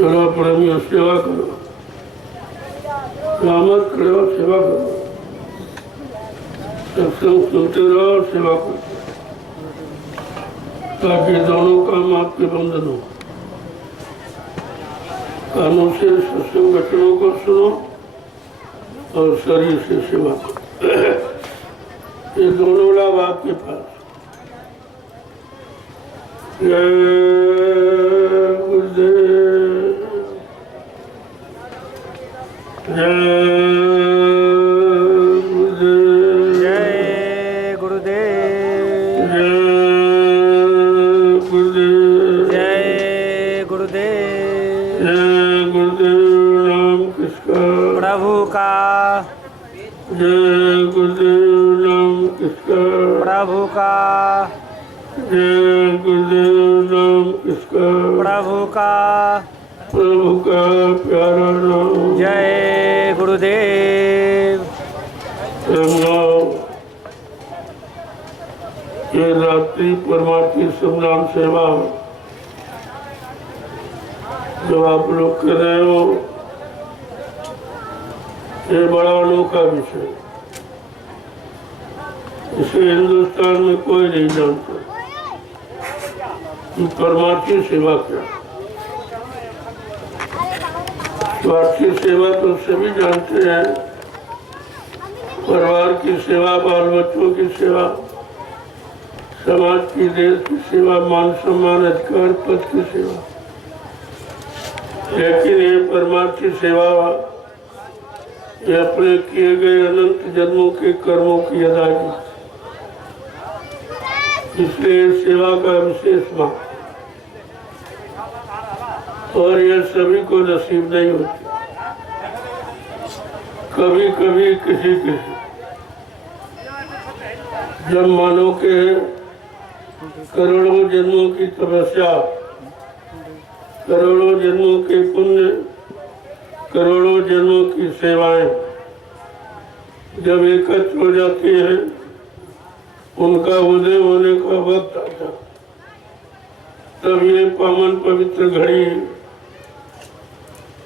चलो प्रेमियों सेवा करो, रामत करो, सेवा करो, सत्संग सुनते रहो, सेवा करो, ताकि दोनों काम आपके बंधन हो। कानों से सत्संग वचनों को सुनो और शरीर से सेवा करो। ये दोनों लाभ आपके पास। जय गुरुदेव, जय गुरुदेव, जय गुरुदेव, जय गुरुदेव, जय गुरुदेव। जय गुरुदेव। नाम किसका? प्रभु का। जय गुरुदेव। नाम किसका? प्रभु का। जय गुरुदेव। नाम किसका? प्रभु का। प्रभु का प्यारा नाम। जय गुरुदेव। ये रात्रि परमार्थी सम्मान सेवा जो आप लोग कर रहे हो, ये बड़ा अनोखा विषय। इसे हिंदुस्तान में कोई नहीं जानता कि परमार्थी सेवा क्या। स्वार्थी सेवा तो सभी जानते हैं, परिवार की सेवा, बाल बच्चों की सेवा, समाज की, देश की सेवा, मान सम्मान, अधिकार, पद की सेवा। लेकिन ये परमार्थी सेवा ये अपने किए गए अनंत जन्मों के कर्मों की अदायगी, इसलिए सेवा का विशेष मान, और यह सभी को नसीब नहीं होती। कभी कभी किसी किसी जब मानव के करोड़ों जन्मों की तपस्या, करोड़ों जन्मों के पुण्य, करोड़ों जन्मों की सेवाएं जब एकत्र हो जाती हैं, उनका उदय होने का वक्त आता, तब ये पावन पवित्र घड़ी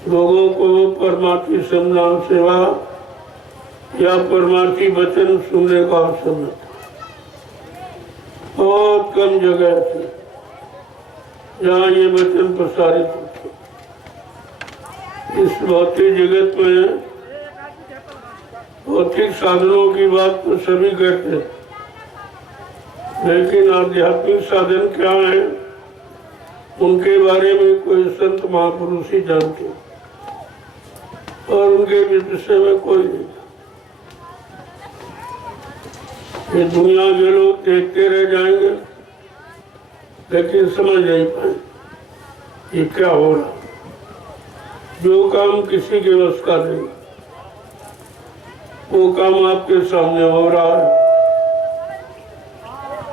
लोगों को परमार्थी सम्मान सेवा या परमार्थी वचन सुनने का अवसर मिलता। बहुत कम जगह थी जहाँ ये वचन प्रसारित होते। इस भौतिक जगत में भौतिक साधनों की बात तो सभी करते हैं, लेकिन आध्यात्मिक साधन क्या है, उनके बारे में कोई संत महापुरुष ही जानते हैं, और उनके विषय में कोई नहीं। ये दुनिया के लोग देखते रह जाएंगे, लेकिन समझ नहीं पाएंगे ये क्या हो रहा। जो काम किसी के बस का नहीं, वो काम आपके सामने हो रहा है।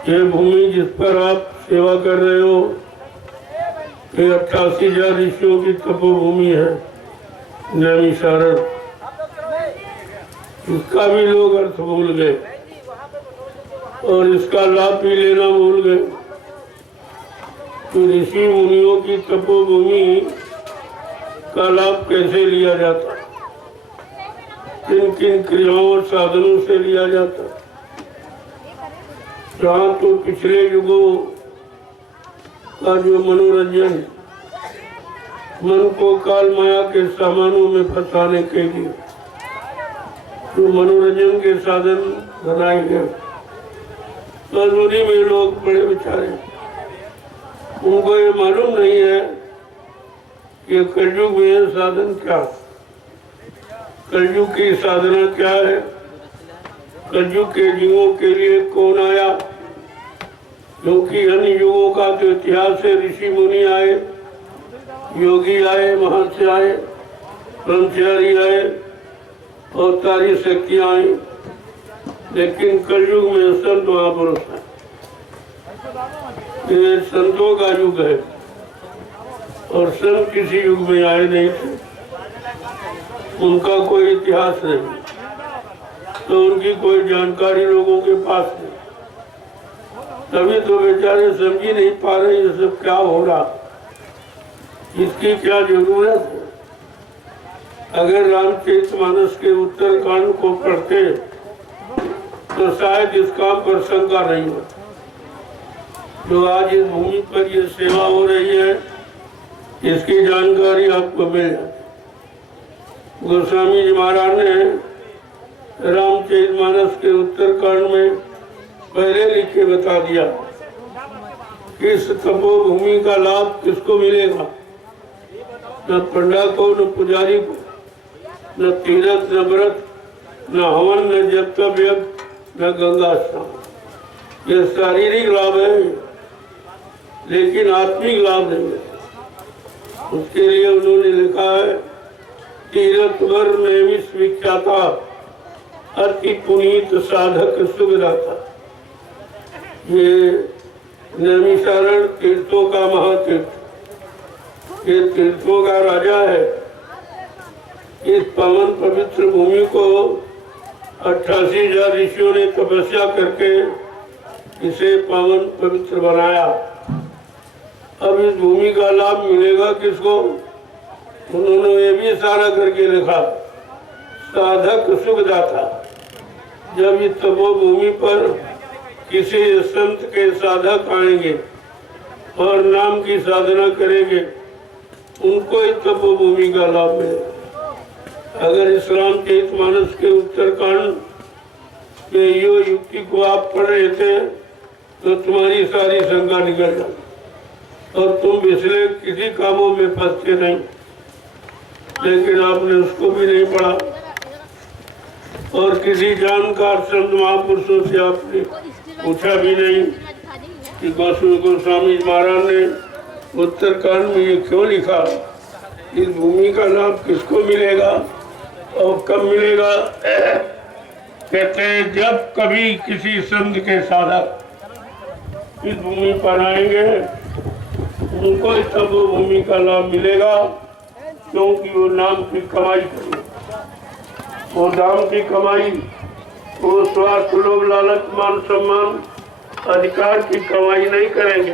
ये भूमि जिस पर आप सेवा कर रहे हो, ये 88,000 ऋषियों की तपोभूमि है, नैमिषारण्य। इसका भी लोग अर्थ भूल गए और इसका लाभ भी लेना भूल गए। तो ऋषि मुनियों की तपोभूमि का लाभ कैसे लिया जाता, किन किन क्रियाओं और साधनों से लिया जाता। जहाँ तो पिछले युगों का जो मनोरंजन, मन को काल माया के सामानों में फंसाने के लिए जो मनोरंजन के साधन बनाए गए, मजबूरी में लोग बड़े बेचारे, उनको ये मालूम नहीं है कि कलयुग में साधन क्या, कलयुग की साधना क्या है, कलयुग के जीवों के लिए कौन आया। क्योंकि अन्य युगों का जो इतिहास है, ऋषि मुनि आए, योगी आए, महर्षि आए, ब्रह्मचारी आए, अवतारी शक्तियाँ आई, लेकिन कलयुग में संत महापुरुष है। ये संतों का युग है और संत किसी युग में आए नहीं थे, उनका कोई इतिहास नहीं, तो उनकी कोई जानकारी लोगों के पास नहीं। तभी तो बेचारे समझ ही नहीं पा रहे ये सब क्या हो रहा। इसकी क्या जरूरत है? अगर रामचरितमानस के उत्तरकांड को पढ़ते तो शायद इस काम पर शंका नहीं हो। जो आज इस भूमि पर ये सेवा हो रही है, इसकी जानकारी आपको मिल जाती। गोस्वामी जी महाराज ने रामचरितमानस के उत्तरकांड में पहले लिख के बता दिया कि इस तपोभूमि का लाभ किसको मिलेगा, न पंडा को, न पुजारी को, न तीर्थ, न व्रत, न हवन, न जप तप यज्ञ, न गंगा स्नान। ये शारीरिक लाभ है, लेकिन आत्मिक लाभ नहीं है। उसके लिए उन्होंने लिखा है, तीर्थ वर नैमिष विख्याता अति पुनीत साधक सुखदाता। ये नैमिषारण तीर्थों का महातीर्थ, ये तीर्थों का राजा है। इस पावन पवित्र भूमि को 88,000 ऋषियों ने तपस्या करके इसे पावन पवित्र बनाया। अब इस भूमि का लाभ मिलेगा किसको? उन्होंने ये भी इशारा करके लिखा, साधक सुखदाता। जब इस तपोभूमि पर किसी संत के साधक आएंगे और नाम की साधना करेंगे, उनको इस तपोभूमि का लाभ मिलेगा। अगर इस रामचरितमानस के उत्तरकांड के यो युक्ति को आप पढ़ रहे थे तो तुम्हारी सारी शंका निकल जाती और तुम पिछले किसी कामों में फंसते नहीं। लेकिन आपने उसको भी नहीं पढ़ा और किसी जानकार संत महापुरुषों से आपने पूछा भी नहीं कि गोस्वामी महाराज ने उत्तरकांड में ये क्यों लिखा, इस भूमि का लाभ किसको मिलेगा और कब मिलेगा। कहते हैं जब कभी किसी संत के साधक इस भूमि पर आएंगे, उनको इस तपोभूमि का लाभ मिलेगा, क्योंकि वो नाम की कमाई करेंगे। वो नाम की कमाई, वो स्वार्थ, लोभ, लालच, मान सम्मान, अधिकार की कमाई नहीं करेंगे,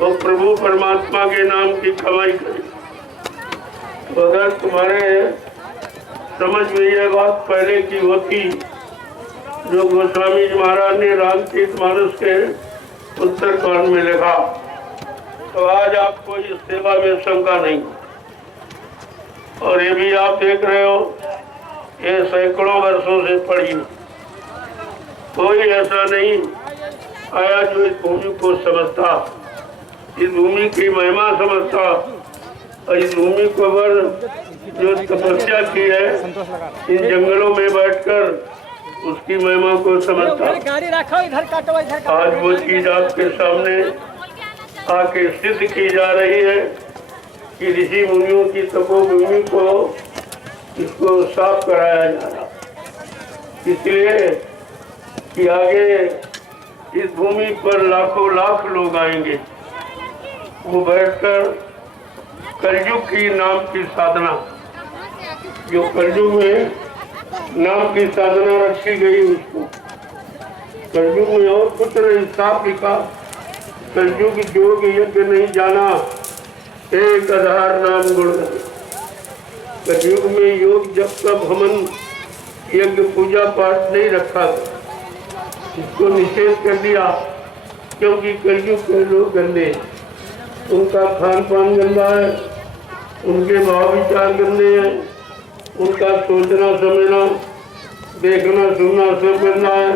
वो प्रभु परमात्मा के नाम की कमाई करेंगे। तो अगर तुम्हारे समझ में यह बात पहले की होती जो गोस्वामी जी महाराज ने रामचरितमानस के उत्तरकांड में लिखा, तो आज आपको इस सेवा में शंका नहीं। और ये भी आप देख रहे हो, ये सैकड़ों वर्षों से पड़ी, कोई ऐसा नहीं आया जो इस भूमि को समझता, इस भूमि की महिमा समझता और इस भूमि को वर जो तपस्या की है इन जंगलों में बैठकर उसकी महिमा को समझता। आज वो चीज आपके सामने आके सिद्ध की जा रही है कि ऋषि मुनियों की तपोभूमि को इसको साफ कराया जा रहा, इसलिए कि आगे इस भूमि पर लाखों लाख लोग आएंगे। वो बैठकर कलयुग की नाम की साधना, जो कलयुग में नाम की साधना रखी गई, उसको कलयुग में और कुछ नहीं, साफ लिखा, कलयुग योग यज्ञ नहीं जाना, एक आधार नाम गुण। कलयुग में योग जब तक हमन यज्ञ पूजा पाठ नहीं रखा, इसको निषेध कर दिया, क्योंकि कलयुग के लोग गंदे, उनका खान पान गंदा है, उनके भाव विचार गंदे हैं, उनका सोचना समझना, देखना सुनना सब गंदा है,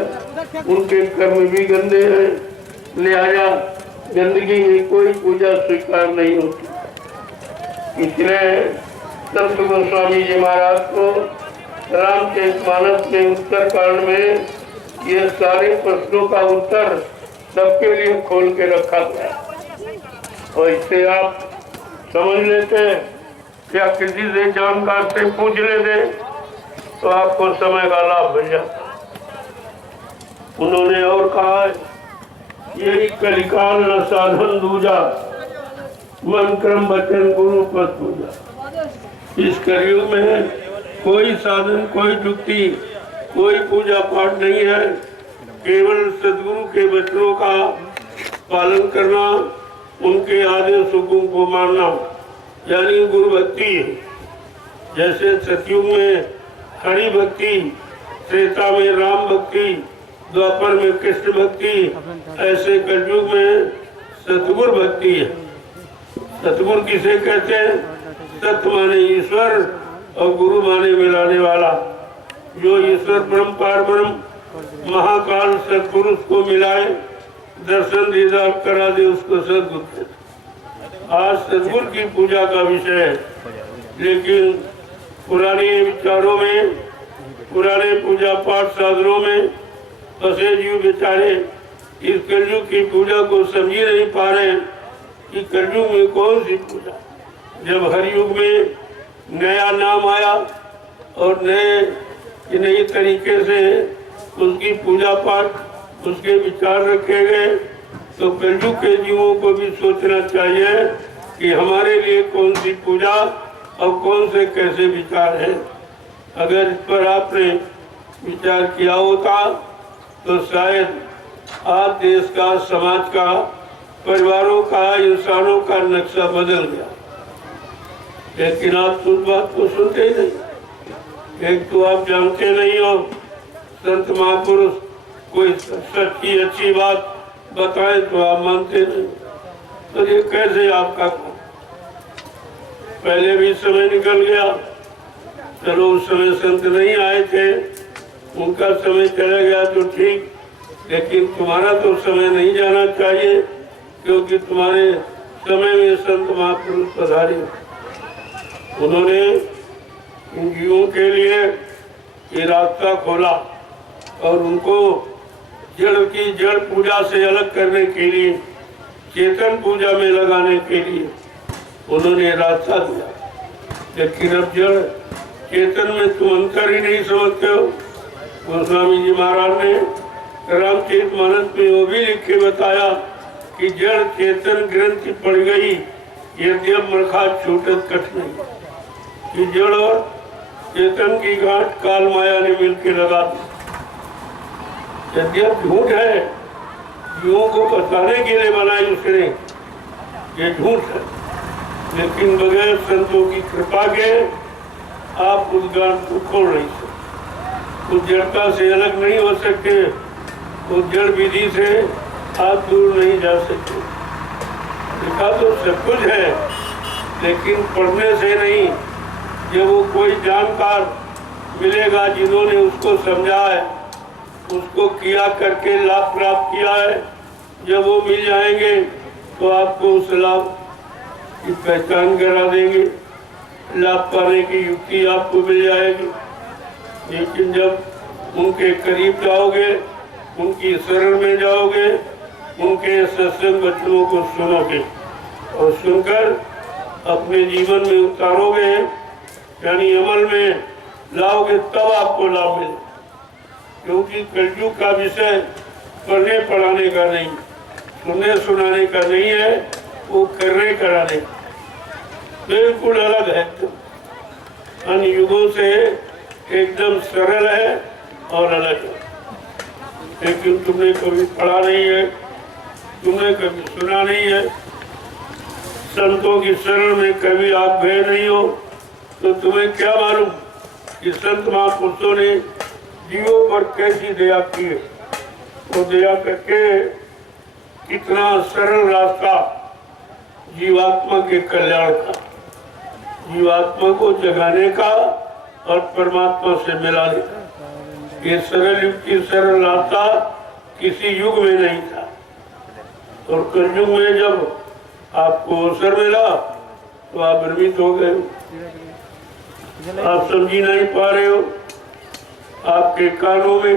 उनके कर्म भी गंदे हैं, लिहाजा गंदगी में कोई पूजा स्वीकार नहीं होती। इसलिए संत गोस्वामी जी महाराज को रामचरितमानस के उत्तरकांड में ये सारे प्रश्नों का उत्तर सबके लिए खोल के रखा गया। और इससे आप समझ लेते हैं, या किसी से जानकार से पूछ लेते तो आपको समय का लाभ मिल जाता। उन्होंने और कहा है, यही कलिकाल न साधन दूजा, मन क्रम वचन गुरु पद पूजा। इस कलयुग में कोई साधन, कोई युक्ति, कोई पूजा पाठ नहीं है, केवल सदगुरु के वचनों का पालन करना, उनके आदेशों को मानना, यानी गुरु भक्ति है। जैसे सतयुग में हरि भक्ति, त्रेता में राम भक्ति, द्वापर में कृष्ण भक्ति, ऐसे कलयुग में सतगुरु भक्ति है। सतगुरु किसे कहते हैं? सत माने ईश्वर और गुरु माने मिलाने वाला। जो ईश्वर ब्रह्म पार ब्रह्म महाकाल सतपुरुष को मिलाए, दर्शन दीदार करा दे, उसको सतगुरु कहते हैं। आज सतगुरु की पूजा का विषय है, लेकिन पुराने विचारों में, पुराने पूजा पाठ साधनों में फंसे जीव बेचारे इस कलयुग की पूजा को समझ ही नहीं पा रहे कि कलयुग में कौन सी पूजा। जब हर युग में नया नाम आया और नए तरीके से उसकी पूजा पाठ, उसके विचार रखे गए, तो कलयुग के जीवों को भी सोचना चाहिए कि हमारे लिए कौन सी पूजा और कौन से कैसे विचार है। अगर इस पर आपने विचार किया होता तो शायद आज देश का, समाज का, परिवारों का, इंसानों का नक्शा बदल गया। लेकिन आप तो उस बात को सुनते ही नहीं। एक तो आप जानते नहीं हो, संत महापुरुष कोई सच की अच्छी बात बताए तो आप मानते नहीं। तो ये कैसे आपका काम? पहले भी समय निकल गया, चलो उस समय संत नहीं आए थे, उनका समय चला गया तो ठीक, लेकिन तुम्हारा तो समय नहीं जाना चाहिए, क्योंकि तुम्हारे समय में संत महापुरुष पधारे। उन्होंने इन जीवों के लिए ये रास्ता खोला और उनको जड़ की जड़ पूजा से अलग करने के लिए, चेतन पूजा में लगाने के लिए उन्होंने रास्ता दिया। लेकिन अब जड़ चेतन में तुम अंतर ही नहीं समझते हो। गोस्वामी जी महाराज ने रामचरितमानस में वो भी लिख के बताया कि जड़ चेतन ग्रंथि पड़ गई, यद्यप मरखा छूटत कठिन। कि जड़ और चेतन की गांठ काल माया ने मिलकर लगा दी। यद्यप झूठ है, जीवों को बताने के लिए बनाई उसने, ये झूठ है, लेकिन बगैर संतों की कृपा के आप उस गांठ को खोल नहीं सकते। उस जड़ता से अलग नहीं हो सकते, उस जड़ विधि से आप दूर नहीं जा सकते। लिखा तो सब कुछ है, लेकिन पढ़ने से नहीं। जब वो कोई जानकार मिलेगा जिन्होंने उसको समझा है, उसको किया करके लाभ प्राप्त किया है, जब वो मिल जाएंगे तो आपको उस लाभ की पहचान करा देंगे, लाभ पाने की युक्ति आपको मिल जाएगी। लेकिन जब उनके करीब जाओगे, उनकी शरण में जाओगे, उनके सत्संग वचनों को सुनोगे और सुनकर अपने जीवन में उतारोगे, यानी अमल में लाओगे, तब आपको लाभ मिले। क्योंकि कलयुग का विषय पढ़ने पढ़ाने का नहीं, सुनने सुनाने का नहीं है, वो करने कराने बिल्कुल अलग है। अन्य युगों से एकदम सरल है और अलग है। लेकिन तुमने कभी पढ़ा नहीं है, तुमने कभी सुना नहीं है, संतों की शरण में कभी आप गए नहीं हो, तो तुम्हें क्या मालूम कि संत महापुरुषों ने जीवों पर कैसी दया की है। वो दया करके कितना सरल रास्ता जीवात्मा के कल्याण का, जीवात्मा को जगाने का और परमात्मा से मिलाने का, ये सरल युक्ति, सरल रास्ता किसी युग में नहीं था। और कलयुग में जब आपको अवसर मिला तो आप भ्रमित हो गए, आप समझी नहीं पा रहे हो, आपके कानों में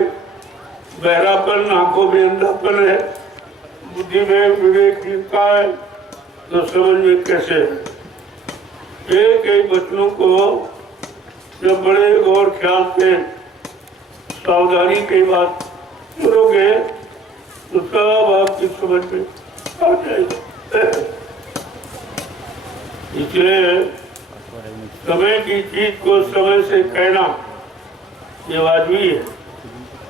बहरापन, आंखों में अंधापन है, बुद्धि में विवेकहीनता है, तो समझ में कैसे है। एक एक वचनों को जब बड़े गौर ख्याल से सावधानी की बात सुनोगे तो सब आपकी समझ में आ जाएगा। इसलिए समय की चीज को समय से कहना ये वाजिबी है।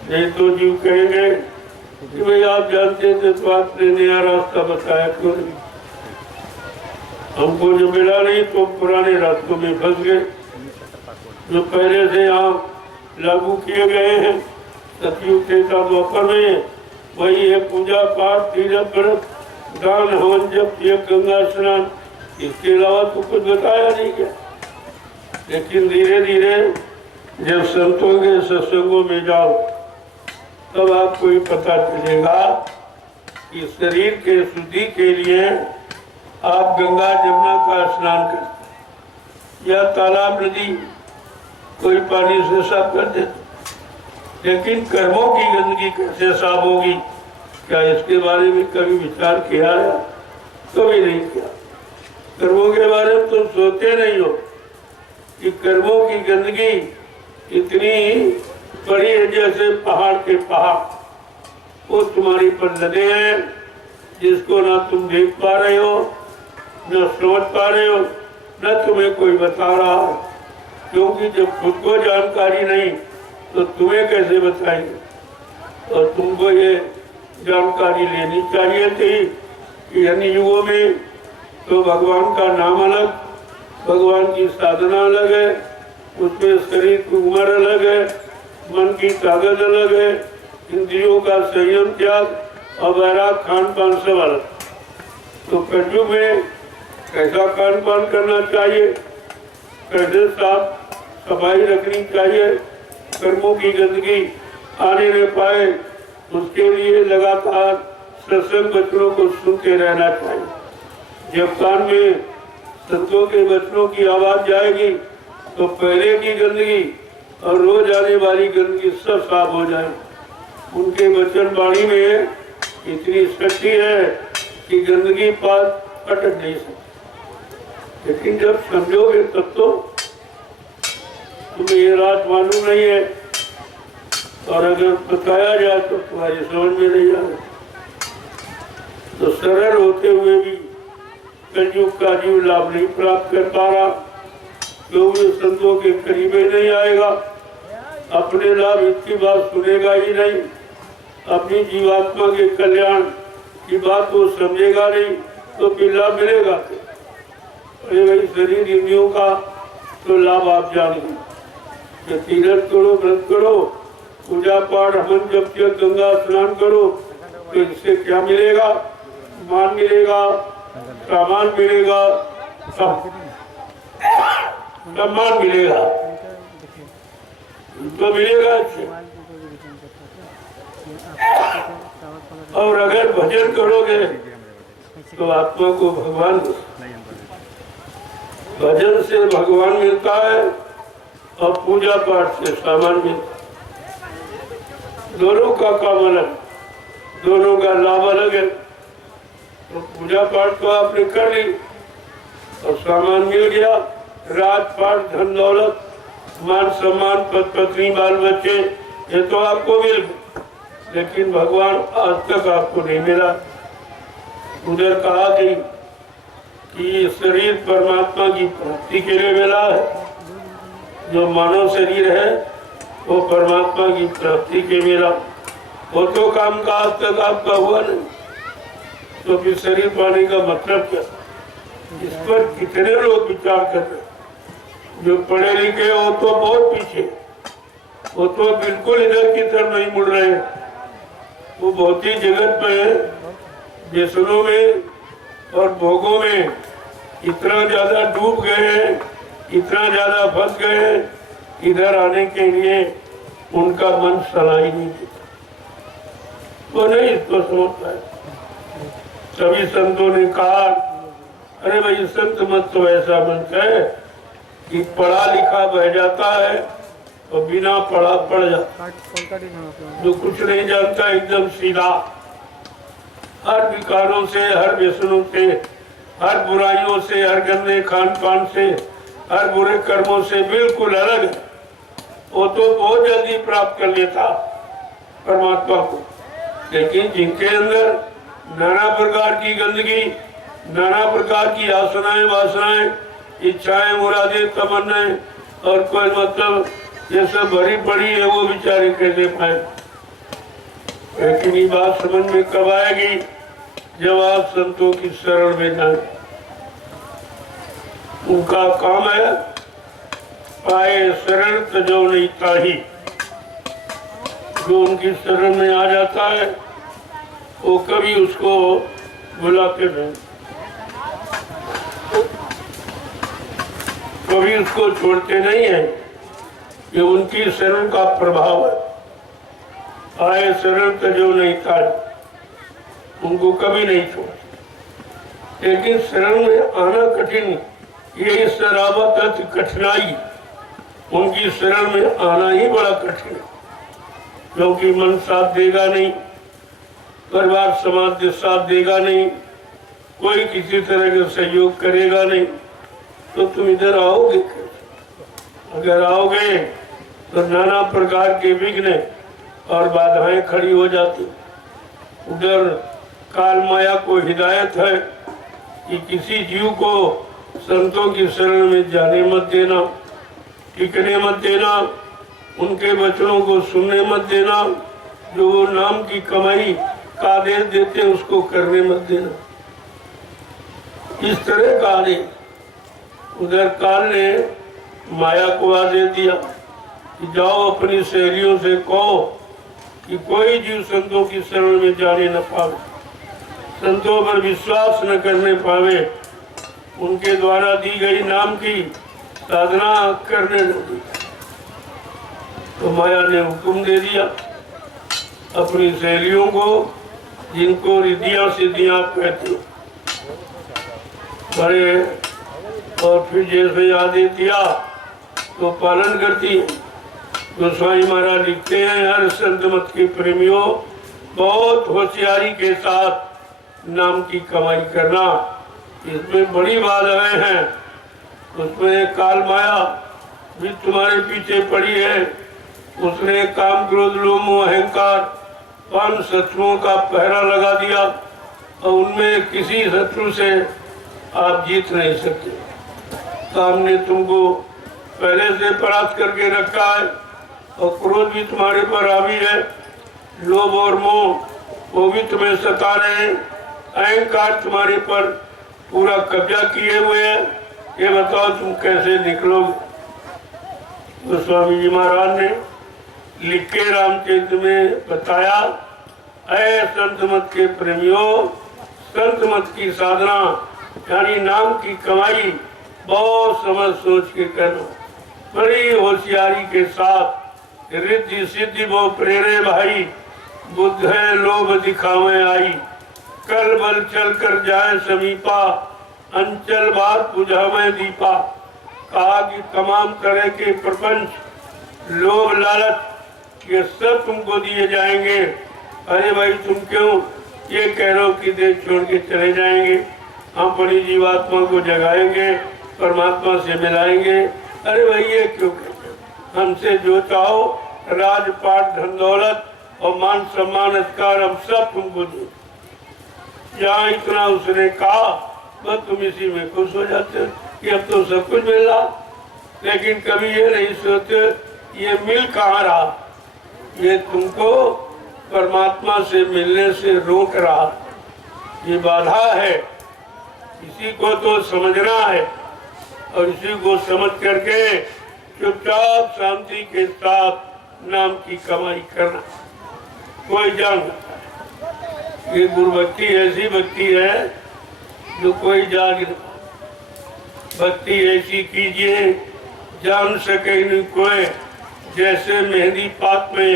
नहीं तो जीव कहेंगे कि भाई आप जानते थे तो आपने नया रास्ता बताया क्यों नहीं। हमको जो मिला नहीं तो पुराने रास्तों में फंस गए, जो पहले से यहाँ लागू किए गए हैं सतयुग त्रेता द्वापर में, वही है पूजा पाठ तीर्थ व्रत दान हवन जप ये गंगा स्नान। इसके अलावा तो कुछ बताया नहीं गया। लेकिन धीरे धीरे जब संतों के सत्संगों में जाओ तब आपको ये पता चलेगा कि शरीर के शुद्धि के लिए आप गंगा जमुना का स्नान करते या तालाब नदी कोई पानी से साफ कर देते, लेकिन कर्मों की गंदगी कैसे साफ होगी, क्या इसके बारे में कभी विचार किया है? कभी नहीं किया। कर्मों के बारे में तुम सोचते नहीं हो कि कर्मों की गंदगी इतनी बड़ी है जैसे पहाड़ के पहाड़, वो तुम्हारी पर लगे हैं, जिसको ना तुम देख पा रहे हो, न समझ पा रहे हो, न तुम्हें कोई बता रहा हो। क्योंकि जब खुद को जानकारी नहीं तो तुम्हें कैसे बताएंगे। और तुमको ये जानकारी लेनी चाहिए थी कि अन्य युगों में तो भगवान का नाम अलग, भगवान की साधना अलग है, उसमें शरीर की उम्र अलग है, मन की ताकत अलग है, इंद्रियों का संयम त्याग और वैराग खान पान सब अलग। तो कलयुग में कैसा खान पान करना चाहिए, कैसे साफ सफाई रखनी चाहिए, कर्मों की गंदगी आने न पाए, उसके लिए लगातार सत्संग वचनों को सुनते रहना चाहिए। जब कान में संतों के वचनों की आवाज जाएगी तो पहले की गंदगी और रोज आने वाली गंदगी सब साफ हो जाए। उनके वचन वाणी में इतनी शक्ति है कि गंदगी पास अटक नहीं सकती। लेकिन जब समझोगे तब तो तुम्हें ये रात मालूम नहीं है, और अगर बताया जाए तो तुम्हारी समझ में नहीं आए। तो सरल होते हुए भी कलयुग का जीव लाभ नहीं प्राप्त कर पा रहा, क्योंकि संतों के करीबे नहीं आएगा, अपने लाभ इसकी बात सुनेगा ही नहीं, अपनी जीवात्मा के कल्याण की बात वो समझेगा नहीं, तो फिर लाभ मिलेगा। अरे भाई शरीर इंद्रियों का तो लाभ आप जानिए, तीर्थ करो, व्रत करो, पूजा पाठ हवन जप गंगा स्नान करो, तो इससे क्या मिलेगा? मान मिलेगा, सामान मिलेगा, सम्मान मिलेगा, तो मिलेगा अच्छे। और अगर भजन करोगे तो आत्मा को भगवान, भजन से भगवान मिलता है और पूजा पाठ से सामान मिलता है। दोनों का काम अलग, दोनों का लाभ अलग है। तो पूजा पाठ तो आपने कर ली और सामान मिल गया, राजपाट धन दौलत मान सम्मान पद पत्नी बाल बच्चे ये तो आपको मिल गए, लेकिन भगवान आज तक आपको नहीं मिला। उधर कहा गई कि शरीर परमात्मा की प्राप्ति के लिए मिला है, जो मानव शरीर है वो परमात्मा की प्राप्ति के मिला, वो तो काम का आज तक आपका हुआ नहीं। तो फिर शरीर पाने का मतलब क्या? इस पर कितने लोग विचार कर रहे हैं। जो पढ़े लिखे हो तो बहुत पीछे, वो तो बिल्कुल इधर की तरफ नहीं मुड़ रहे, वो भौतिक जगत में व्यसनों में और भोगों में इतना ज्यादा डूब गए हैं, इतना ज्यादा फंस गए हैं, इधर आने के लिए उनका मन सलाई नहीं देता, वो नहीं इसको समझता है। सभी संतों ने कहा अरे भाई संत मत तो ऐसा बनता है कि पढ़ा लिखा बह जाता है और बिना पढ़ा पढ़ जाता है, जो कुछ नहीं जानता एकदम सीधा, हर विकारों से, हर व्यसनों से, हर बुराइयों से, हर गंदे खान पान से, हर बुरे कर्मों से बिल्कुल अलग है। वो तो बहुत जल्दी प्राप्त कर लेता परमात्मा को, लेकिन जिनके अंदर नाना प्रकार की गंदगी, नाना प्रकार की आसनाएं, वासनाएं, इच्छाएं, मुरादें, तमन्नाएं और कोई मतलब ये सब भरी पड़ी है, वो बेचारे कैसे पाए। लेकिन ये बात समझ में कब आएगी? जब आप संतों की शरण में जाए, उनका काम है पाए शरण तजो नहीं ताही। जो उनकी शरण में आ जाता है वो कभी उसको बुलाते नहीं, कभी उसको छोड़ते नहीं है। ये उनकी शरण का प्रभाव है। आए शरण तजो नहीं ताही, उनको कभी नहीं छोड़ते। लेकिन शरण में आना कठिन, ये शराबत अति कठिनाई। उनकी शरण में आना ही बड़ा कठिन है, क्योंकि मन साथ देगा नहीं, परिवार समाज साथ देगा नहीं, कोई किसी तरह का सहयोग करेगा नहीं, तो तुम इधर आओगे। अगर आओगे तो नाना प्रकार के विघ्न और बाधाएं खड़ी हो जाती। उधर काल माया को हिदायत है कि किसी जीव को संतों की शरण में जाने मत देना, टिकने मत देना, उनके वचनों को सुनने मत देना, जो वो नाम की कमाई का आदेश देते हैं उसको करने मत देना। इस तरह का आदेश उधर काल ने माया को आदेश दिया कि जाओ अपनी सहेलियों से कहो कि कोई जीव संतों की शरण में जाने न पावे, संतों पर विश्वास न करने पावे, उनके द्वारा दी गई नाम की साधना करने न दी। तो माया ने हुक्म दे दिया अपनी सहेलियों को, जिनको रिद्धियां सिद्धियां कहते बड़े, और फिर जैसे आदेश दिया तो पालन करती है। गोस्वामी महाराज लिखते हैं, हर संत मत के प्रेमियों, बहुत होशियारी के साथ नाम की कमाई करना, इसमें बड़ी बाधाएं हैं। उसमें काल माया भी तुम्हारे पीछे पड़ी है। उसने काम क्रोध लोभ मोह अहंकार 5 शत्रुओं का पहरा लगा दिया और उनमें किसी शत्रु से आप जीत नहीं सकते। काम ने तुमको पहले से परास्त करके रखा है और क्रोध भी तुम्हारे पर हावी है, लोभ और मोह वो भी तुम्हें सता रहे हैं, अहंकार तुम्हारे पर पूरा कब्जा किए हुए हैं। ये बताओ तुम कैसे निकलोगे। तो स्वामी जी महाराज ने लिख के रामचरित में बताया, ऐ संत मत के प्रेमियों, संत मत की साधना यानी नाम की कमाई बहुत समझ सोच के करना, बड़ी होशियारी के साथ। रिद्धि सिद्धि वो प्रेरे भाई, बुद्ध है लोभ दिखावे आई, कल बल चल कर जाए समीपा, अंचल बात बुझावे दीपा। कहा कि तमाम तरह के प्रपंच लोभ लालच ये सब तुमको दिए जाएंगे। अरे भाई तुम क्यों ये कह रहे हो कि देश छोड़ के चले जाएंगे, हम अपनी जीवात्मा को जगाएंगे, परमात्मा से मिलाएंगे। अरे भाई ये क्यों कहते हो, हमसे जो चाहो राजपाट धन दौलत और मान सम्मान अधिकार हम सब तुमको दे। यहाँ इतना उसने कहा बस तुम इसी में खुश हो जाते हो कि अब तो सब कुछ मिल रहा, लेकिन कभी ये नहीं सोचते ये मिल कहाँ रहा, ये तुमको परमात्मा से मिलने से रोक रहा, ये बाधा है। इसी को तो समझना है और इसी को समझ करके चुपचाप शांति के साथ नाम की कमाई करना। कोई जान, ये गुरुभक्ति ऐसी भक्ति है जो कोई जान नहीं। भक्ति ऐसी कीजिए जान सके नहीं कोई, जैसे मेहंदी पात में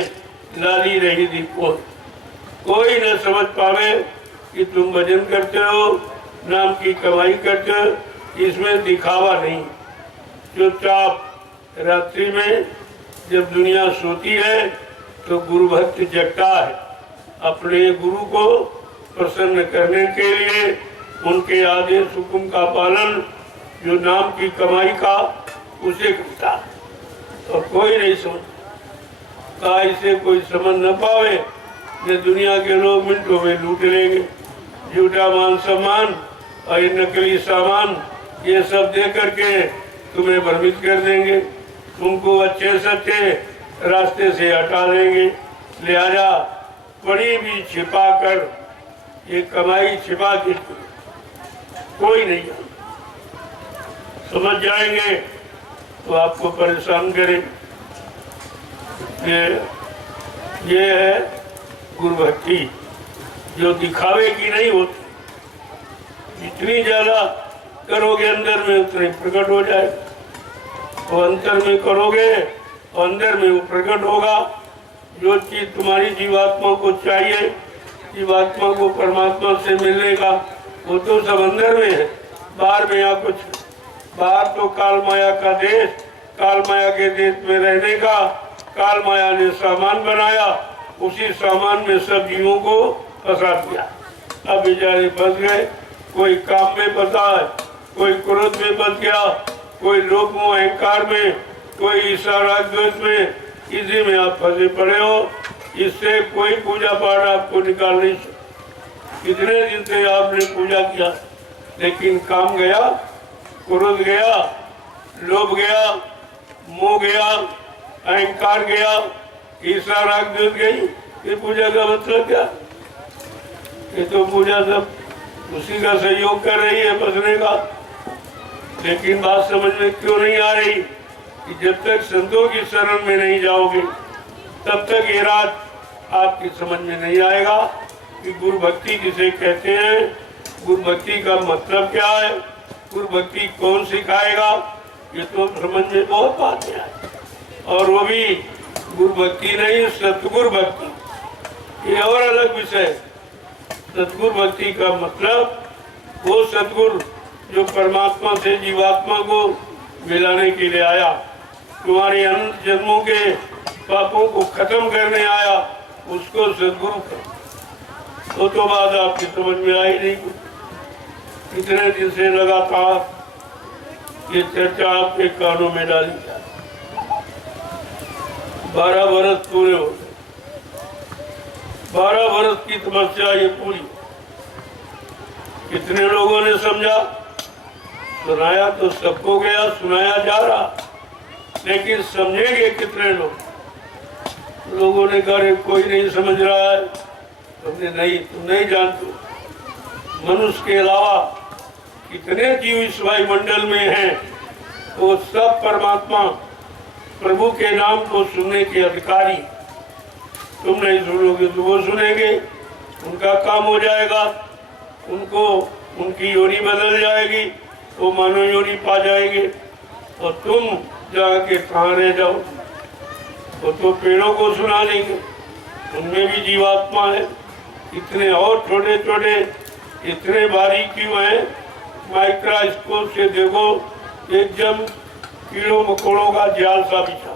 लाली रही थी कोई न समझ पावे कि तुम भजन करते हो, नाम की कमाई करते हो, इसमें दिखावा नहीं। चुपचाप रात्रि में जब दुनिया सोती है तो गुरु भक्त जगता है, अपने गुरु को प्रसन्न करने के लिए उनके आदेश हुक्म का पालन, जो नाम की कमाई का उसे करता है। और कोई नहीं समझता, इसे कोई समझ न पावे, ये दुनिया के लोग मिनटों में लूट लेंगे। झूठा मान सम्मान और ये नकली सामान ये सब दे करके तुम्हें भ्रमित कर देंगे, तुमको अच्छे सच्चे रास्ते से हटा देंगे। लिहाजा बड़ी भी छिपा कर ये कमाई छिपा के कोई नहीं जानता। समझ जाएंगे तो आपको परेशान करें। ये है गुरु भक्ति, जो दिखावे की नहीं होती। जितनी ज्यादा करोगे अंदर में उतनी प्रकट हो जाए, और अंतर में करोगे और अंदर में वो प्रकट होगा। जो चीज तुम्हारी जीवात्मा को चाहिए, जीवात्मा को परमात्मा से मिलने का, वो तो सब अंदर में है। बाहर में यहाँ कुछ, बाहर तो काल माया का देश, काल माया के देश में रहने का काल माया ने सामान बनाया, उसी सामान में सब जीवों को फंसा दिया। अब बेचारे फंस गए, कोई काम में फंसा है, कोई क्रोध में फंस गया, कोई लोभ मोह अहंकार में, कोई ईर्ष्या राग द्वेष में, इसी में आप फंसे पड़े हो। इससे कोई पूजा पाठ आपको निकाल नहीं सकता। कितने दिन से आपने पूजा किया, लेकिन काम गया, क्रोध गया, लोभ गया, मोह गया, अहंकार गया, ईर्ष्या राग द्वेष गई। ये पूजा का मतलब क्या? ये तो पूजा सब उसी का सहयोग कर रही है बचने का। लेकिन बात समझ में क्यों नहीं आ रही कि जब तक संतों की शरण में नहीं जाओगे तब तक ये रात आपकी समझ में नहीं आएगा कि गुरु भक्ति जिसे कहते हैं, गुरु भक्ति का मतलब क्या है, गुरु भक्ति कौन सिखाएगा। ये तो समझ में बहुत बातें आए, और वो भी गुरु भक्ति नहीं, सतगुरु भक्ति, ये और अलग विषय। सतगुरु भक्ति का मतलब वो सतगुरु जो परमात्मा से जीवात्मा को मिलाने के लिए आया, तुम्हारे अनंत जन्मों के पापों को खत्म करने आया, उसको सदगुरु करो। तो बात आपकी समझ में आई नहीं। इतने दिन से लगातार ये चर्चा आपके कानों में डाली जाए। 12 वर्ष पूरे हो गए, 12 वर्ष की तपस्या ये पूरी। कितने लोगों ने समझा? सुनाया तो सबको गया, सुनाया जा रहा, लेकिन समझेंगे कितने लोग? लोगों ने कहा कोई नहीं समझ रहा है। तुमने नहीं, तुम नहीं जानते। मनुष्य के अलावा कितने जीव इस वायुमंडल में हैं, वो सब परमात्मा प्रभु के नाम को सुनने के अधिकारी। तुम नहीं सुनोगे तो वो सुनेंगे, उनका काम हो जाएगा, उनको उनकी योनि बदल जाएगी, वो मानव योनि पा जाएंगे, और तुम जाके कहाँ रह जाओ। वो तो पेड़ों को सुना देंगे, उनमें भी जीवात्मा है। इतने और छोटे छोटे, इतने बारीक क्यों है? माइक्रोस्कोप से देखो, एकदम कीड़ों मकोड़ों का जाल सा बिछा,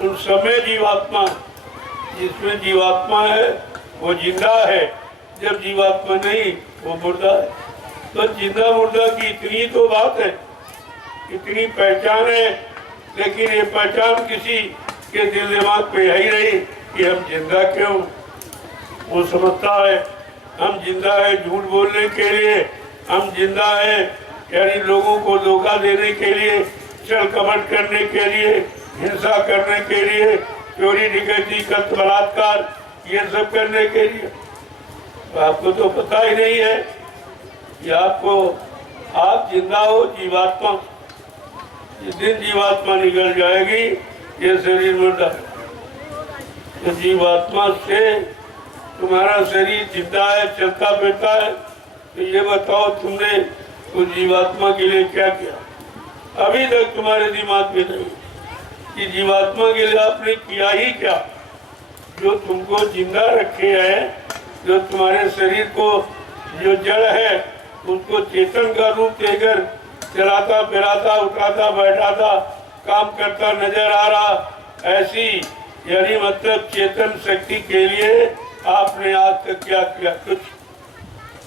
उन सब में जीवात्मा। जिसमें जीवात्मा है वो जिंदा है, जब जीवात्मा नहीं वो मुर्दा है। तो जिंदा मुर्दा की इतनी तो बात है, इतनी पहचान है, लेकिन ये पहचान किसी के दिल दिमाग पे है ही नहीं कि हम जिंदा क्यों। वो समझता है हम जिंदा है झूठ बोलने के लिए, हम जिंदा है यानी लोगों को धोखा देने के लिए, छल कपट करने के लिए, हिंसा करने के लिए, चोरी डकैती कत्ल बलात्कार ये सब करने के लिए। आपको तो पता ही नहीं है कि आप जिंदा हो जीवात्मा। जिस दिन जीवात्मा निकल जाएगी ये शरीर मुर्दा है। तो जीवात्मा से तुम्हारा शरीर जिंदा है, चलता फिरता है। तो ये बताओ तुमने उस जीवात्मा के लिए क्या किया? अभी तक तुम्हारे दिमाग में नहीं कि जीवात्मा के लिए आपने किया ही क्या। जो तुमको जिंदा रखे है, जो तुम्हारे शरीर को जो जड़ है उसको चेतन का रूप देकर चलाता फिराता उठाता बैठाता काम करता नजर आ रहा, ऐसी यानी मतलब चेतन शक्ति के लिए आपने आज तक क्या किया? कुछ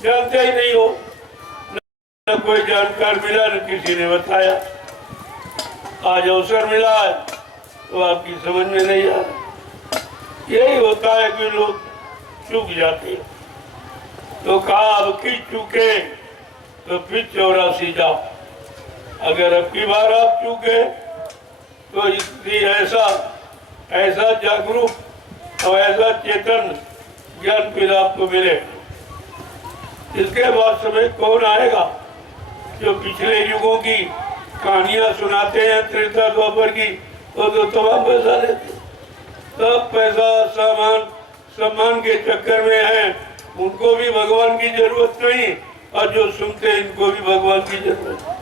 जानते ही नहीं हो, न कोई जानकार मिला, न किसी ने बताया। आज अवसर मिला है तो आपकी समझ में नहीं आ रहा। यही होता है कि लोग चूक जाते हैं। तो कहा अब की चूके तो फिर 84 जाओ। अगर अब की बार आप चूके तो इसलिए ऐसा जागरूक और ऐसा चेतन ज्ञान फिर आपको मिले। इसके बाद समय कौन आएगा जो पिछले युगों की कहानियां सुनाते हैं त्रेता द्वापर की, वो तो तमाम पैसा लेते, सब पैसा सामान सम्मान के चक्कर में है। उनको भी भगवान की जरूरत नहीं और जो सुनते हैं इनको भी भगवान की जरूरत है।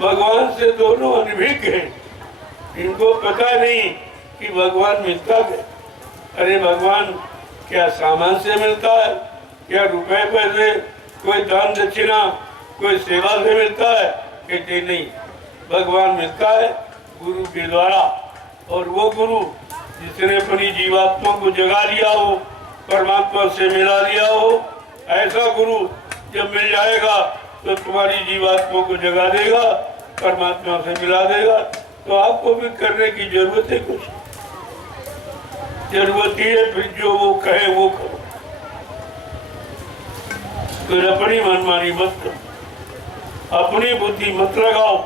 भगवान से दोनों अनभिज्ञ हैं, इनको पता नहीं कि भगवान मिलता है। अरे भगवान क्या सामान से मिलता है, क्या रुपए पैसे, कोई दान दक्षिणा, कोई सेवा से मिलता है? कहते नहीं, भगवान मिलता है गुरु के द्वारा। और वो गुरु जिसने अपनी जीवात्मा को जगा लिया हो, परमात्मा से मिला लिया हो, ऐसा गुरु जब मिल जाएगा तो तुम्हारी जीवात्मा को जगा देगा, परमात्मा से मिला देगा। तो आपको भी करने की जरूरत है कुछ, जरूरत ही है फिर जो वो कहे वो करो, फिर अपनी मनमानी मत करो, अपनी बुद्धि मत लगाओ,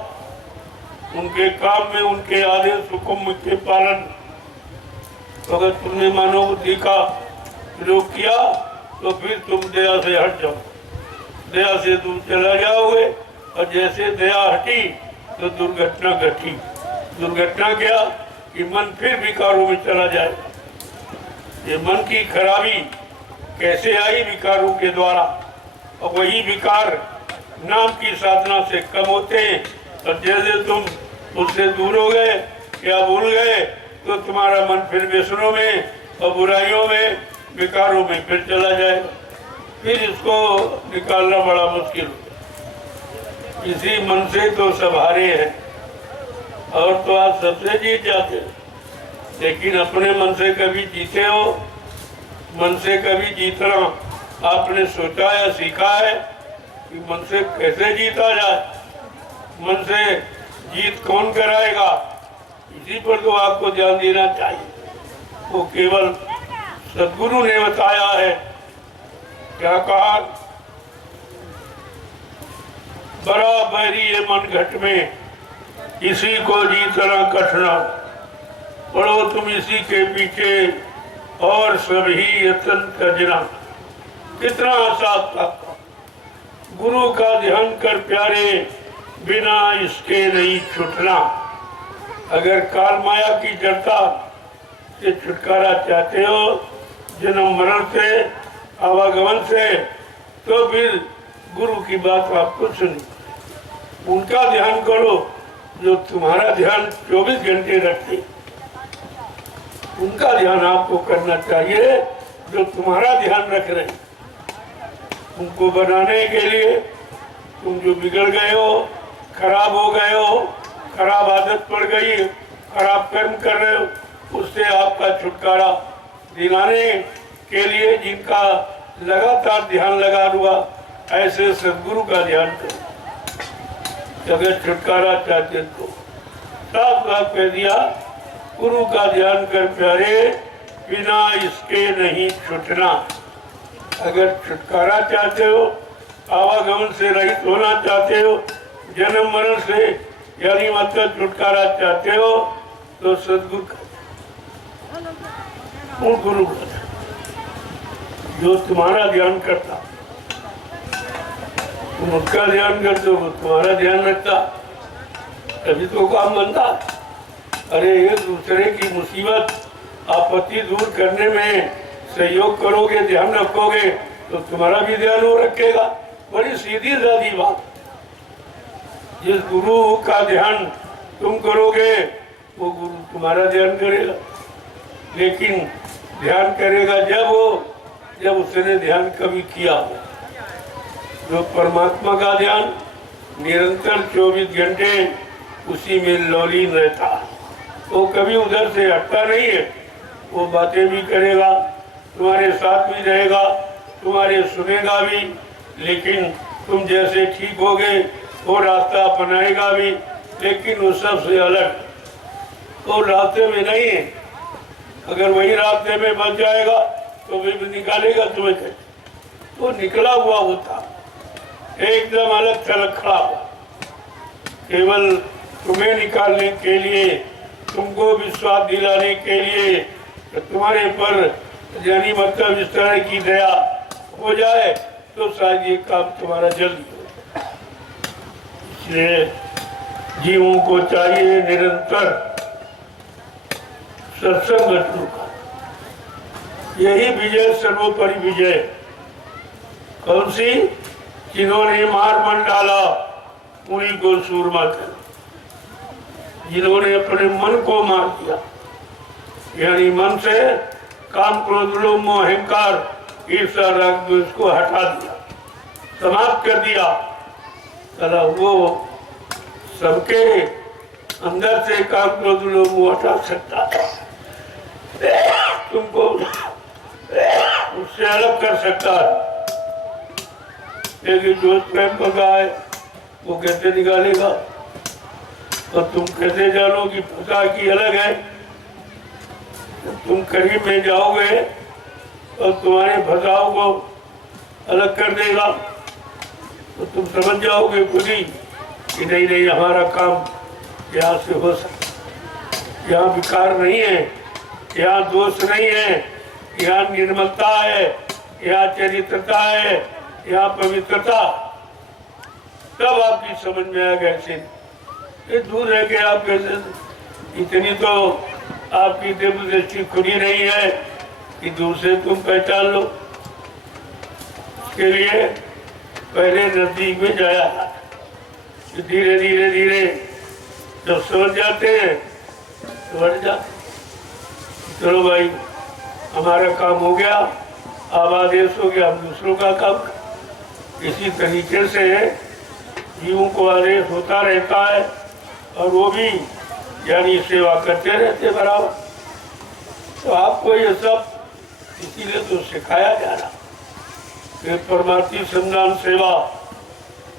उनके काम में उनके आदेश हुक्म के पालन। तो अगर तुमने मानव बुद्धि का प्रयोग किया तो फिर तुम दया से हट जाओ, दया से दूर चला जाओगे। और जैसे दया हटी तो दुर्घटना घटी। दुर्घटना क्या कि मन फिर विकारों में चला जाए। ये मन की खराबी कैसे आई? विकारों के द्वारा। और वही विकार नाम की साधना से कम होते हैं। और जैसे तुम उससे दूर हो गए या भूल गए तो तुम्हारा मन फिर व्यसनों में और बुराइयों में, विकारों में फिर चला जाएगा। फिर इसको निकालना बड़ा मुश्किल होगा। इसी मन से तो सब हारे हैं, और तो आज सबसे जीत जाते हैं। लेकिन अपने मन से कभी जीते हो? मन से कभी जीतना आपने सोचा या सीखा है कि मन से कैसे जीता जाए? मन से जीत कौन कराएगा? इसी पर तो आपको ध्यान देना चाहिए। वो केवल सद्गुरु ने बताया है। क्या कहा? बड़ा बैरी है मन घट में, इसी को जीतना कठिना, पढ़ो तुम इसी के पीछे और सभी यत्न तजना। कितना आसान था। गुरु का ध्यान कर प्यारे, बिना इसके नहीं छूटना। अगर काल माया की जड़ता से छुटकारा चाहते हो, जन्म मरण से, आवागमन से, तो फिर गुरु की बात आपको सुनी, उनका ध्यान करो जो तुम्हारा ध्यान 24 घंटे रखते। उनका ध्यान आपको करना चाहिए जो तुम्हारा ध्यान रख रहे हैं। उनको बनाने के लिए तुम जो बिगड़ गए हो, खराब हो गए हो, खराब आदत पड़ गई, खराब कर्म कर रहे हो, उससे आपका छुटकारा दिलाने के लिए जिनका लगातार ध्यान लगा हुआ, ऐसे सद्गुरु का ध्यान करो। अगर छुटकारा चाहते तो साफ साफ कह दिया, गुरु का ध्यान कर प्यारे, बिना इसके नहीं छूटना। अगर छुटकारा चाहते हो, आवागमन से रहित होना चाहते हो, जन्म मरण से यानी मतलब छुटकारा चाहते हो, तो सद्गुरु का गुरु का जो तुम्हारा ध्यान करता, तुम उसका ध्यान करते हो, तुम्हारा ध्यान रखता, तभी तो काम बनता। अरे एक दूसरे की मुसीबत आपत्ति दूर करने में सहयोग करोगे, ध्यान रखोगे, तो तुम्हारा भी ध्यान वो रखेगा। बड़ी सीधी सादी बात। जिस गुरु का ध्यान तुम करोगे वो गुरु तुम्हारा ध्यान करेगा। लेकिन ध्यान करेगा जब उसने ध्यान कभी किया हो। जो परमात्मा का ध्यान निरंतर 24 घंटे उसी में लौलीन रहता, वो कभी उधर से हटता नहीं है। वो बातें भी करेगा, तुम्हारे साथ भी रहेगा, तुम्हारे सुनेगा भी, लेकिन तुम जैसे ठीक हो गए वो रास्ता अपनाएगा भी, लेकिन वो सबसे अलग, वो रास्ते में नहीं है। अगर वही रास्ते में बच जाएगा तो भी निकालेगा तुम्हें, वो निकला हुआ होता, एकदम अलग थलग खड़ा हुआ, केवल तुम्हें निकालने के लिए, तुमको विश्वास दिलाने के लिए, तुम्हारे पर यानी मतलब इस तरह की दया हो जाए तो शायद ये काम तुम्हारा जल्दी हो। इसलिए जीवों को चाहिए निरंतर सत्संग का। यही विजय सर्वोपरि विजय। कौन सी? जिन्होंने मार मन डाला उन्हीं को सूरमा कर, जिन्होंने अपने मन को मार दिया, यानी मन से काम क्रोध लोभ मोह अहंकार ईर्ष्या राग द्वेष को हटा दिया, समाप्त कर दिया। चला वो सबके अंदर से काम क्रोध लोभ मोह हटा सकता है, तुमको उससे अलग कर सकता है। लेकिन जो प्रेम भगा है वो कैसे निकालेगा? और तुम कैसे जानो कि फंसा की अलग है? तुम करीब में जाओगे और तुम्हारे फंसाव को अलग कर देगा तो तुम समझ जाओगे खुद ही कि नहीं नहीं हमारा काम यहाँ से हो सकता, यहाँ विकार नहीं है, यहाँ दोष नहीं है, यहाँ निर्मलता है, यहाँ चरित्रता है, यहाँ पवित्रता। तब आपकी समझ में आ गया ऐसे ये दूर रह के आप कैसे, इतनी तो आपकी दिव्य दृष्टि खुली नहीं है कि दूर से तुम पहचान लो। इसके लिए पहले नजदीक में जाया, धीरे धीरे धीरे जब समझ जाते हैं तो बढ़ जाते। चलो भाई हमारा काम हो गया, अब आदेश हो गया, हम दूसरों का काम। इसी तरीके से जीवों को आदेश होता रहता है और वो भी यानी सेवा करते रहते बराबर। तो आपको ये सब इसीलिए तो सिखाया जा रहा कि परमार्थी संधान सेवा।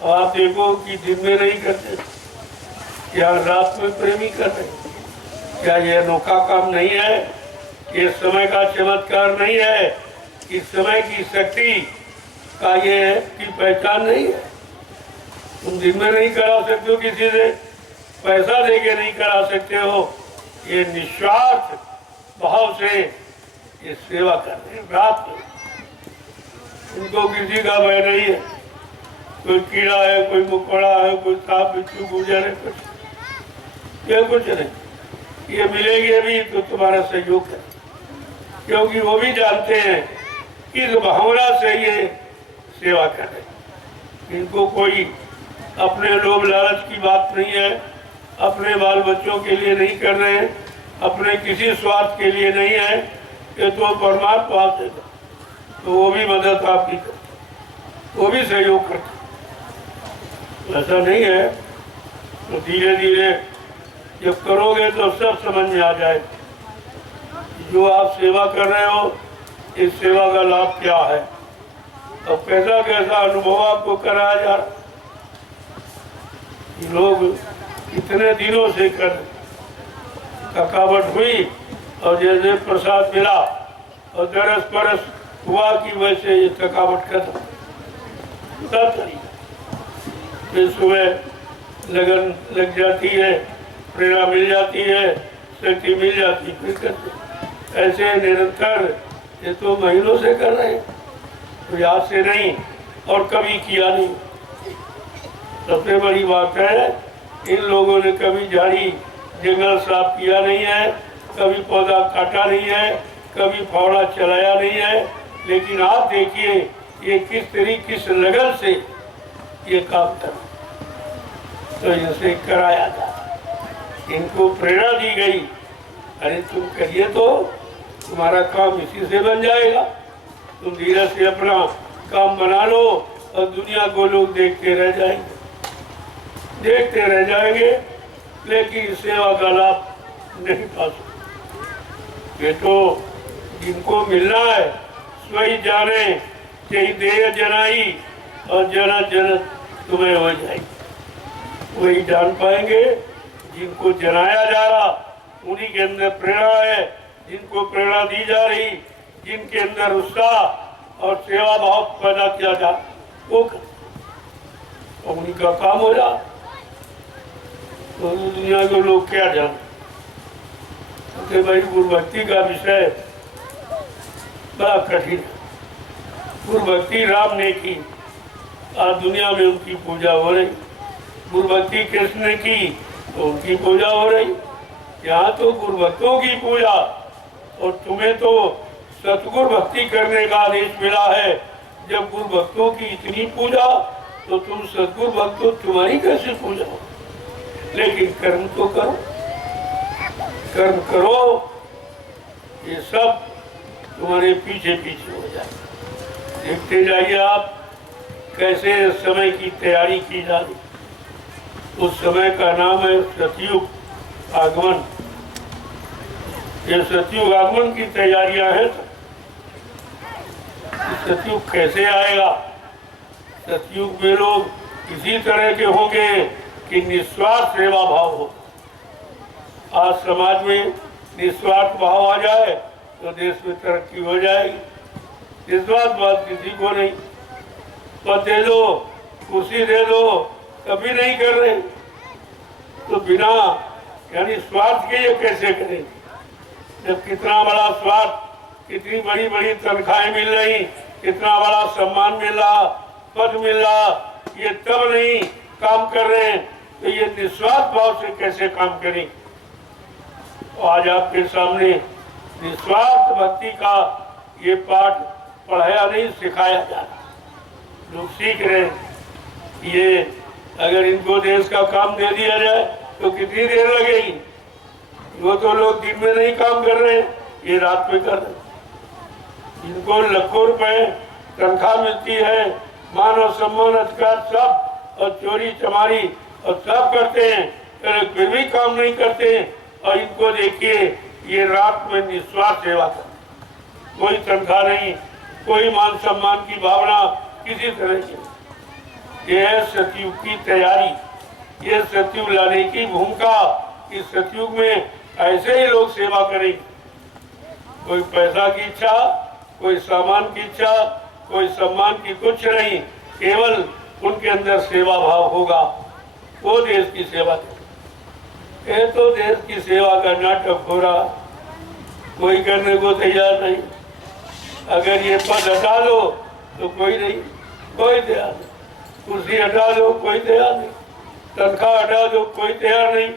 आप देखो कि दिन में नहीं करते, क्या रात में प्रेमी करते? क्या ये अनोखा काम नहीं है? ये समय का चमत्कार नहीं है? इस समय की शक्ति का ये की पहचान नहीं है? तुम दिन में नहीं करा सकते हो, किसी से पैसा देके नहीं करा सकते हो। ये निस्वार्थ भाव से ये सेवा कर रहे हैं रात में। उनको किसी का भय नहीं है, कोई कीड़ा है, कोई मकोड़ा है, कोई सांप बिच्छू गुजर है, कुछ नहीं। ये मिलेंगे भी तो तुम्हारा सहयोग है, क्योंकि वो भी जानते हैं कि इस भावना से ये सेवा कर रहे हैं। इनको कोई अपने लोभ लालच की बात नहीं है, अपने बाल बच्चों के लिए नहीं कर रहे हैं, अपने किसी स्वार्थ के लिए नहीं है। ये तो परमात्मा से तो वो भी मदद आपकी करते, वो भी सहयोग करते। ऐसा नहीं है। तो धीरे धीरे जब करोगे तो सब समझ में आ जाए जो आप सेवा कर रहे हो, इस सेवा का लाभ क्या है और कैसा कैसा अनुभव आपको कराया जा रहा। लोग इतने दिनों से कर थकावट हुई और जैसे प्रसाद मिला और दरस परस हुआ कि वैसे ये थकावट खत्म। फिर सुबह लगन लग जाती है, प्रेरणा मिल जाती है, शक्ति मिल जाती, फिर करते। ऐसे निरंतर ये तो महीनों से कर रहे हैं, तो आज से नहीं और कभी किया नहीं। सबसे बड़ी बात है इन लोगों ने कभी झाड़ी जंगल साफ किया नहीं है, कभी पौधा काटा नहीं है, कभी फावड़ा चलाया नहीं है। लेकिन आप देखिए ये किस तरीके किस लगन से ये काम कर, तो इनसे कराया था, इनको प्रेरणा दी गई, अरे तुम करिए तो तुम्हारा काम इसी से बन जाएगा। तुम धीरे से अपना काम बना लो और दुनिया को लोग देखते रह जाएंगे, देखते रह जाएंगे, लेकिन सेवा का लाभ नहीं पा सकते। ये तो जिनको मिलना है स्वयं जाने, यही देह जनाई और जना जन तुम्हें हो जाएगी। वही जान पाएंगे जिनको जनाया जा रहा, उन्हीं के अंदर प्रेरणा है, जिनको प्रेरणा दी जा रही, जिनके अंदर उत्साह और सेवा भाव पैदा किया जा, वो और उन्हीं का काम हो जा। तो दुनिया के लोग क्या जानते भाई। गुरु भक्ति का विषय बड़ा कठिन है। गुरु भक्ति राम ने की, आज दुनिया में उनकी पूजा हो रही। गुरु भक्ति कृष्ण ने की, तो उनकी पूजा हो रही। यहाँ तो गुरु भक्तों की पूजा, और तुम्हें तो सतगुरु भक्ति करने का आदेश मिला है। जब गुरु भक्तों की इतनी पूजा, तो तुम सतगुरु भक्त हो, तुम्हारी कैसे पूजा हो? लेकिन कर्म तो करो, कर्म करो, ये सब तुम्हारे पीछे पीछे हो जाए। देखते जाइए आप कैसे समय की तैयारी की जा रही। उस समय का नाम है सतयुग आगमन। ये सतयुग आगमन की तैयारियां हैं। सतयुग कैसे आएगा? सतयुग में लोग इसी तरह के होंगे कि निस्वार्थ सेवा भाव हो। आज समाज में निस्वार्थ भाव आ जाए तो देश में तरक्की हो जाएगी। निस्वार्थ बात किसी को नहीं। पद दे दो, कुर्सी दे दो, कभी नहीं कर रहे। तो बिना यानी स्वार्थ के ये कैसे करें? जब कितना बड़ा स्वार्थ, कितनी बड़ी बड़ी तनख्वाहें मिल रही, कितना बड़ा सम्मान मिल रहा, पद मिल रहा, ये तब नहीं काम कर रहे हैं, तो ये निस्वार्थ भाव से कैसे काम करें? आज आपके सामने निस्वार्थ भक्ति का ये पाठ पढ़ाया नहीं, सिखाया जा रहा। लोग सीख रहे हैं। ये अगर इनको देश का काम दे दिया जाए तो कितनी देर लगेगी? वो तो लोग दिन में नहीं काम कर रहे हैं, ये रात में कर रहे हैं। इनको लाखों रुपए तनख्वाह मिलती है, मान और सम्मान अधिकार सब, और चोरी चमारी और सब करते हैं, फिर भी काम नहीं करते हैं। और इनको देखिए, ये रात में निस्वार्थ सेवा करते, कोई तनख्वाह नहीं, कोई मान सम्मान की भावना किसी तरह की। ये है सतयुग की तैयारी, ये सतयुग लाने की भूमिका। इस सतयुग में ऐसे ही लोग सेवा करें। कोई पैसा की इच्छा, कोई सामान की इच्छा, कोई सम्मान की कुछ नहीं, केवल उनके अंदर सेवा भाव होगा, वो देश की सेवा करें। ये तो देश की सेवा का नाटक हो रहा, कोई करने को तैयार नहीं। अगर ये पद हटा दो तो कोई नहीं, कोई तैयार नहीं। कुर्सी हटा दो, कोई तैयार नहीं। तनख्वाह हटा दो, कोई तैयार नहीं।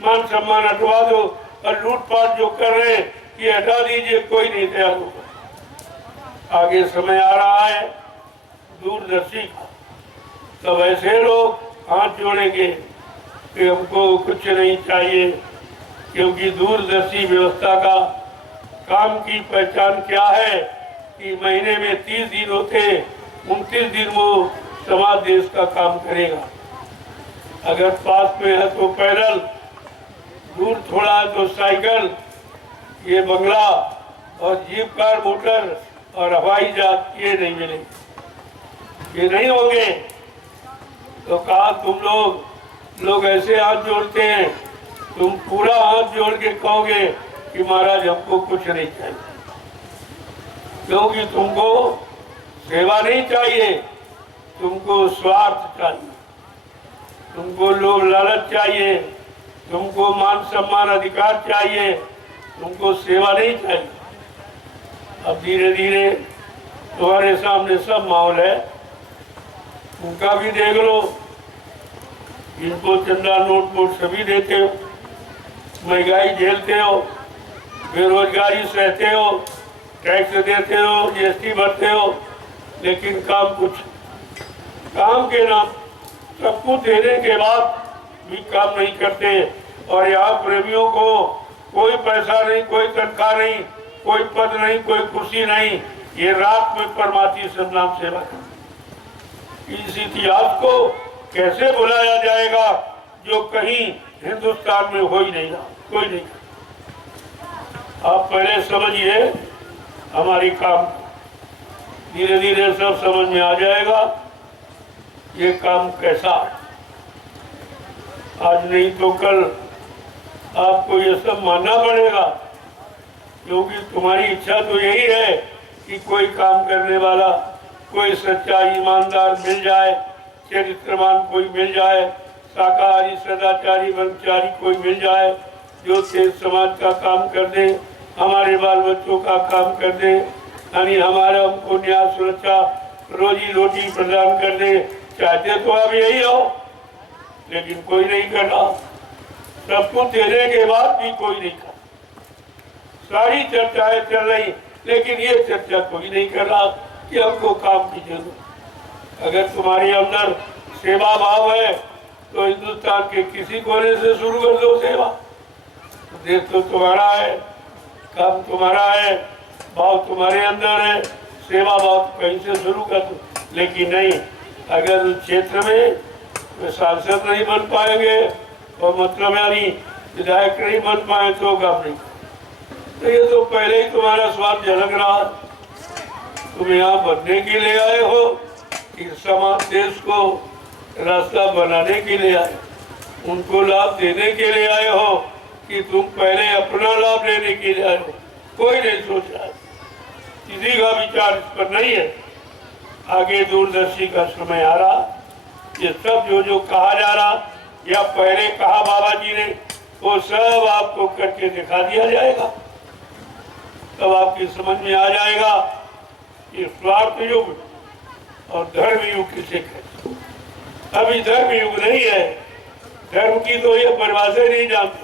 मान सम्मान हटवा दो, और लूटपाट जो कर रहे हैं ये हटा दीजिए, कोई नहीं तैयार होगा। आगे समय आ रहा है दूरदर्शी का, तब ऐसे लोग हाथ जोड़ेंगे कि हमको कुछ नहीं चाहिए, क्योंकि दूरदर्शी व्यवस्था का काम की पहचान क्या है कि महीने में 30 दिन होते, 29 दिन वो समाज देश का काम करेगा। अगर पास में है तो पैदल, दूर थोड़ा है तो साइकिल, ये बंगला और जीप कार मोटर और हवाई जहाज ये नहीं मिलेंगे, ये नहीं होंगे। तो कहा तुम लोग ऐसे हाथ जोड़ते हैं, तुम पूरा हाथ जोड़ के कहोगे कि महाराज हमको कुछ नहीं चाहिए, क्योंकि तुमको सेवा नहीं चाहिए, तुमको स्वार्थ चाहिए, तुमको लोभ लालच चाहिए, तुमको मान सम्मान अधिकार चाहिए, तुमको सेवा नहीं चाहिए। अब धीरे धीरे तुम्हारे सामने सब माहौल है, उनका भी देख लो। इनको चंदा नोट सभी देते हो, महंगाई झेलते हो, बेरोजगारी सहते हो, टैक्स देते हो, जीएसटी भरते हो, लेकिन काम के नाम सब कुछ देने के बाद भी काम नहीं करते। और यहाँ प्रेमियों को कोई पैसा नहीं, कोई तनख्वाह नहीं, कोई पद नहीं, कोई कुर्सी नहीं, ये रात में परमाती सदनाम सेवा करते। इस इतिहास को कैसे बुलाया जाएगा जो कहीं हिंदुस्तान में हो ही नहीं रहा, कोई नहीं। आप पहले समझिए हमारी काम, धीरे धीरे सब समझ में आ जाएगा ये काम कैसा। आज नहीं तो कल आपको ये सब मानना पड़ेगा, क्योंकि तुम्हारी इच्छा तो यही है कि कोई काम करने वाला, कोई सच्चा ईमानदार मिल जाए, चरित्रवान कोई मिल जाए, शाकाहारी सदाचारी ब्रह्मचारी कोई मिल जाए, जो देश समाज का काम कर दे, हमारे बाल बच्चों का काम कर दे, यानी हमारा हमको न्याय सुरक्षा रोजी रोटी प्रदान कर दे। चाहते तो अब यही हो, लेकिन कोई नहीं कर रहा। सब कुछ देने के बाद भी कोई नहीं कर। सारी चर्चाएं चल रही, लेकिन ये चर्चा कोई नहीं कर रहा कि हमको काम की जरूरत। अगर तुम्हारे अंदर सेवा भाव है तो हिंदुस्तान के किसी कोने से शुरू कर दो सेवा। देश तो तुम्हारा है, काम तुम्हारा है, भाव तुम्हारे अंदर है, सेवा भाव कहीं से शुरू कर दो। लेकिन नहीं, अगर उस क्षेत्र में वे सांसद नहीं बन पाएंगे और मतलब यानी विधायक नहीं बन पाए तो काम नहीं। तो ये तो पहले ही तुम्हारा स्वाद झलक रहा। तुम यहाँ बनने के लिए आए हो कि समाज देश को रास्ता बनाने के लिए आए, उनको लाभ देने के लिए आए हो कि तुम पहले अपना लाभ लेने के लिए आए हो? कोई नहीं सोच रहा, किसी का विचार इस पर नहीं है। आगे दूरदर्शी का समय आ रहा, ये सब जो कहा जा रहा या पहले कहा बाबा जी ने, वो सब आपको करके दिखा दिया जाएगा। तब आपकी समझ में आ जाएगा कि स्वार्थ युग और धर्म युग किसे कहते। अभी धर्म युग नहीं है, धर्म की तो ये परिभाषा नहीं जानते।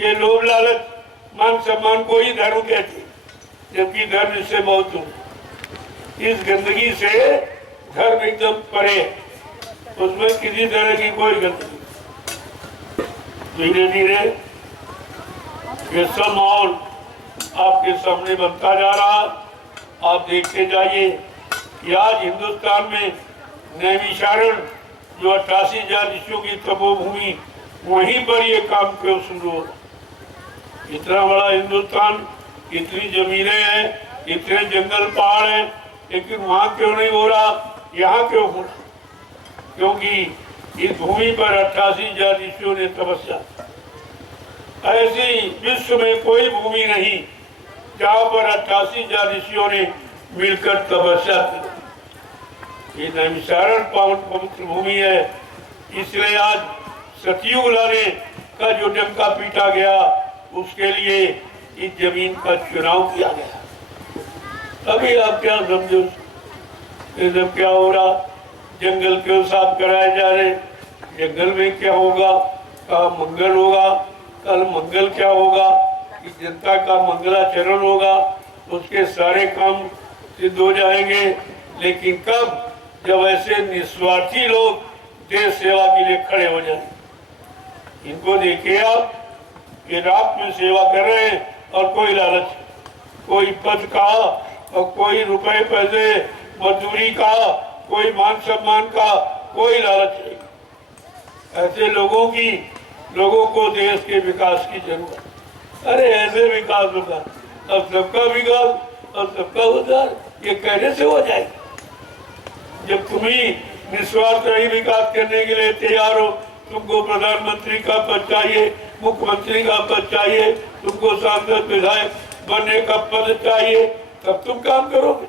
ये लोभ लालच मान सम्मान को ही धर्म कहते, जबकि धर्म इससे बहुत दूर। इस गंदगी से धर्म एकदम परे, उसमें किसी तरह की कोई गंदगी। धीरे धीरे ये सब माहौल आपके सामने बनता जा रहा। आप देखते जाइए कि आज हिंदुस्तान में नैमिषारण जो 88,000 ऋषियों की तपोभूमि, वहीं पर ये काम क्यों शुरू हो। इतना बड़ा हिंदुस्तान, इतनी जमीनें हैं, इतने जंगल पहाड़ हैं, लेकिन वहाँ क्यों नहीं हो रहा, यहाँ क्यों हो रहा? क्योंकि इस भूमि पर 88,000 ऋषियों ने तपस्या। ऐसी विश्व में कोई भूमि नहीं जहाँ पर 88,000 ऋषियों ने मिलकर तपस्या की। ये नैमिषारण पावन पवित्र भूमि है, इसलिए आज सतयुग लाने का जो डंका पीटा गया, उसके लिए इस जमीन का चुनाव किया गया। अभी आप क्या समझो, ये सब क्या हो रहा? जंगल क्यों साफ कराए जा रहे? जंगल में क्या होगा? कहाँ मंगल होगा? कल मंगल क्या होगा कि जनता का मंगलाचरण होगा, उसके सारे काम सिद्ध हो जाएंगे। लेकिन कब? जब ऐसे निस्वार्थी लोग देश सेवा के लिए खड़े हो जाए। इनको देखिए आप, ये रात में सेवा कर रहे हैं और कोई लालच, कोई पद का और कोई रुपए पैसे मजदूरी का, कोई मान सम्मान का कोई लालच नहीं। ऐसे लोगों को देश के विकास की जरूरत। अरे ऐसे विकास होगा, अब सबका विकास और सबका उद्धार, ये कहने से हो जाएगा जब तुम ही निस्वार्थ रही विकास करने के लिए तैयार हो। तुमको प्रधानमंत्री का पद चाहिए, मुख्यमंत्री का पद चाहिए, तुमको सांसद विधायक बनने का पद चाहिए, तब तुम काम करोगे।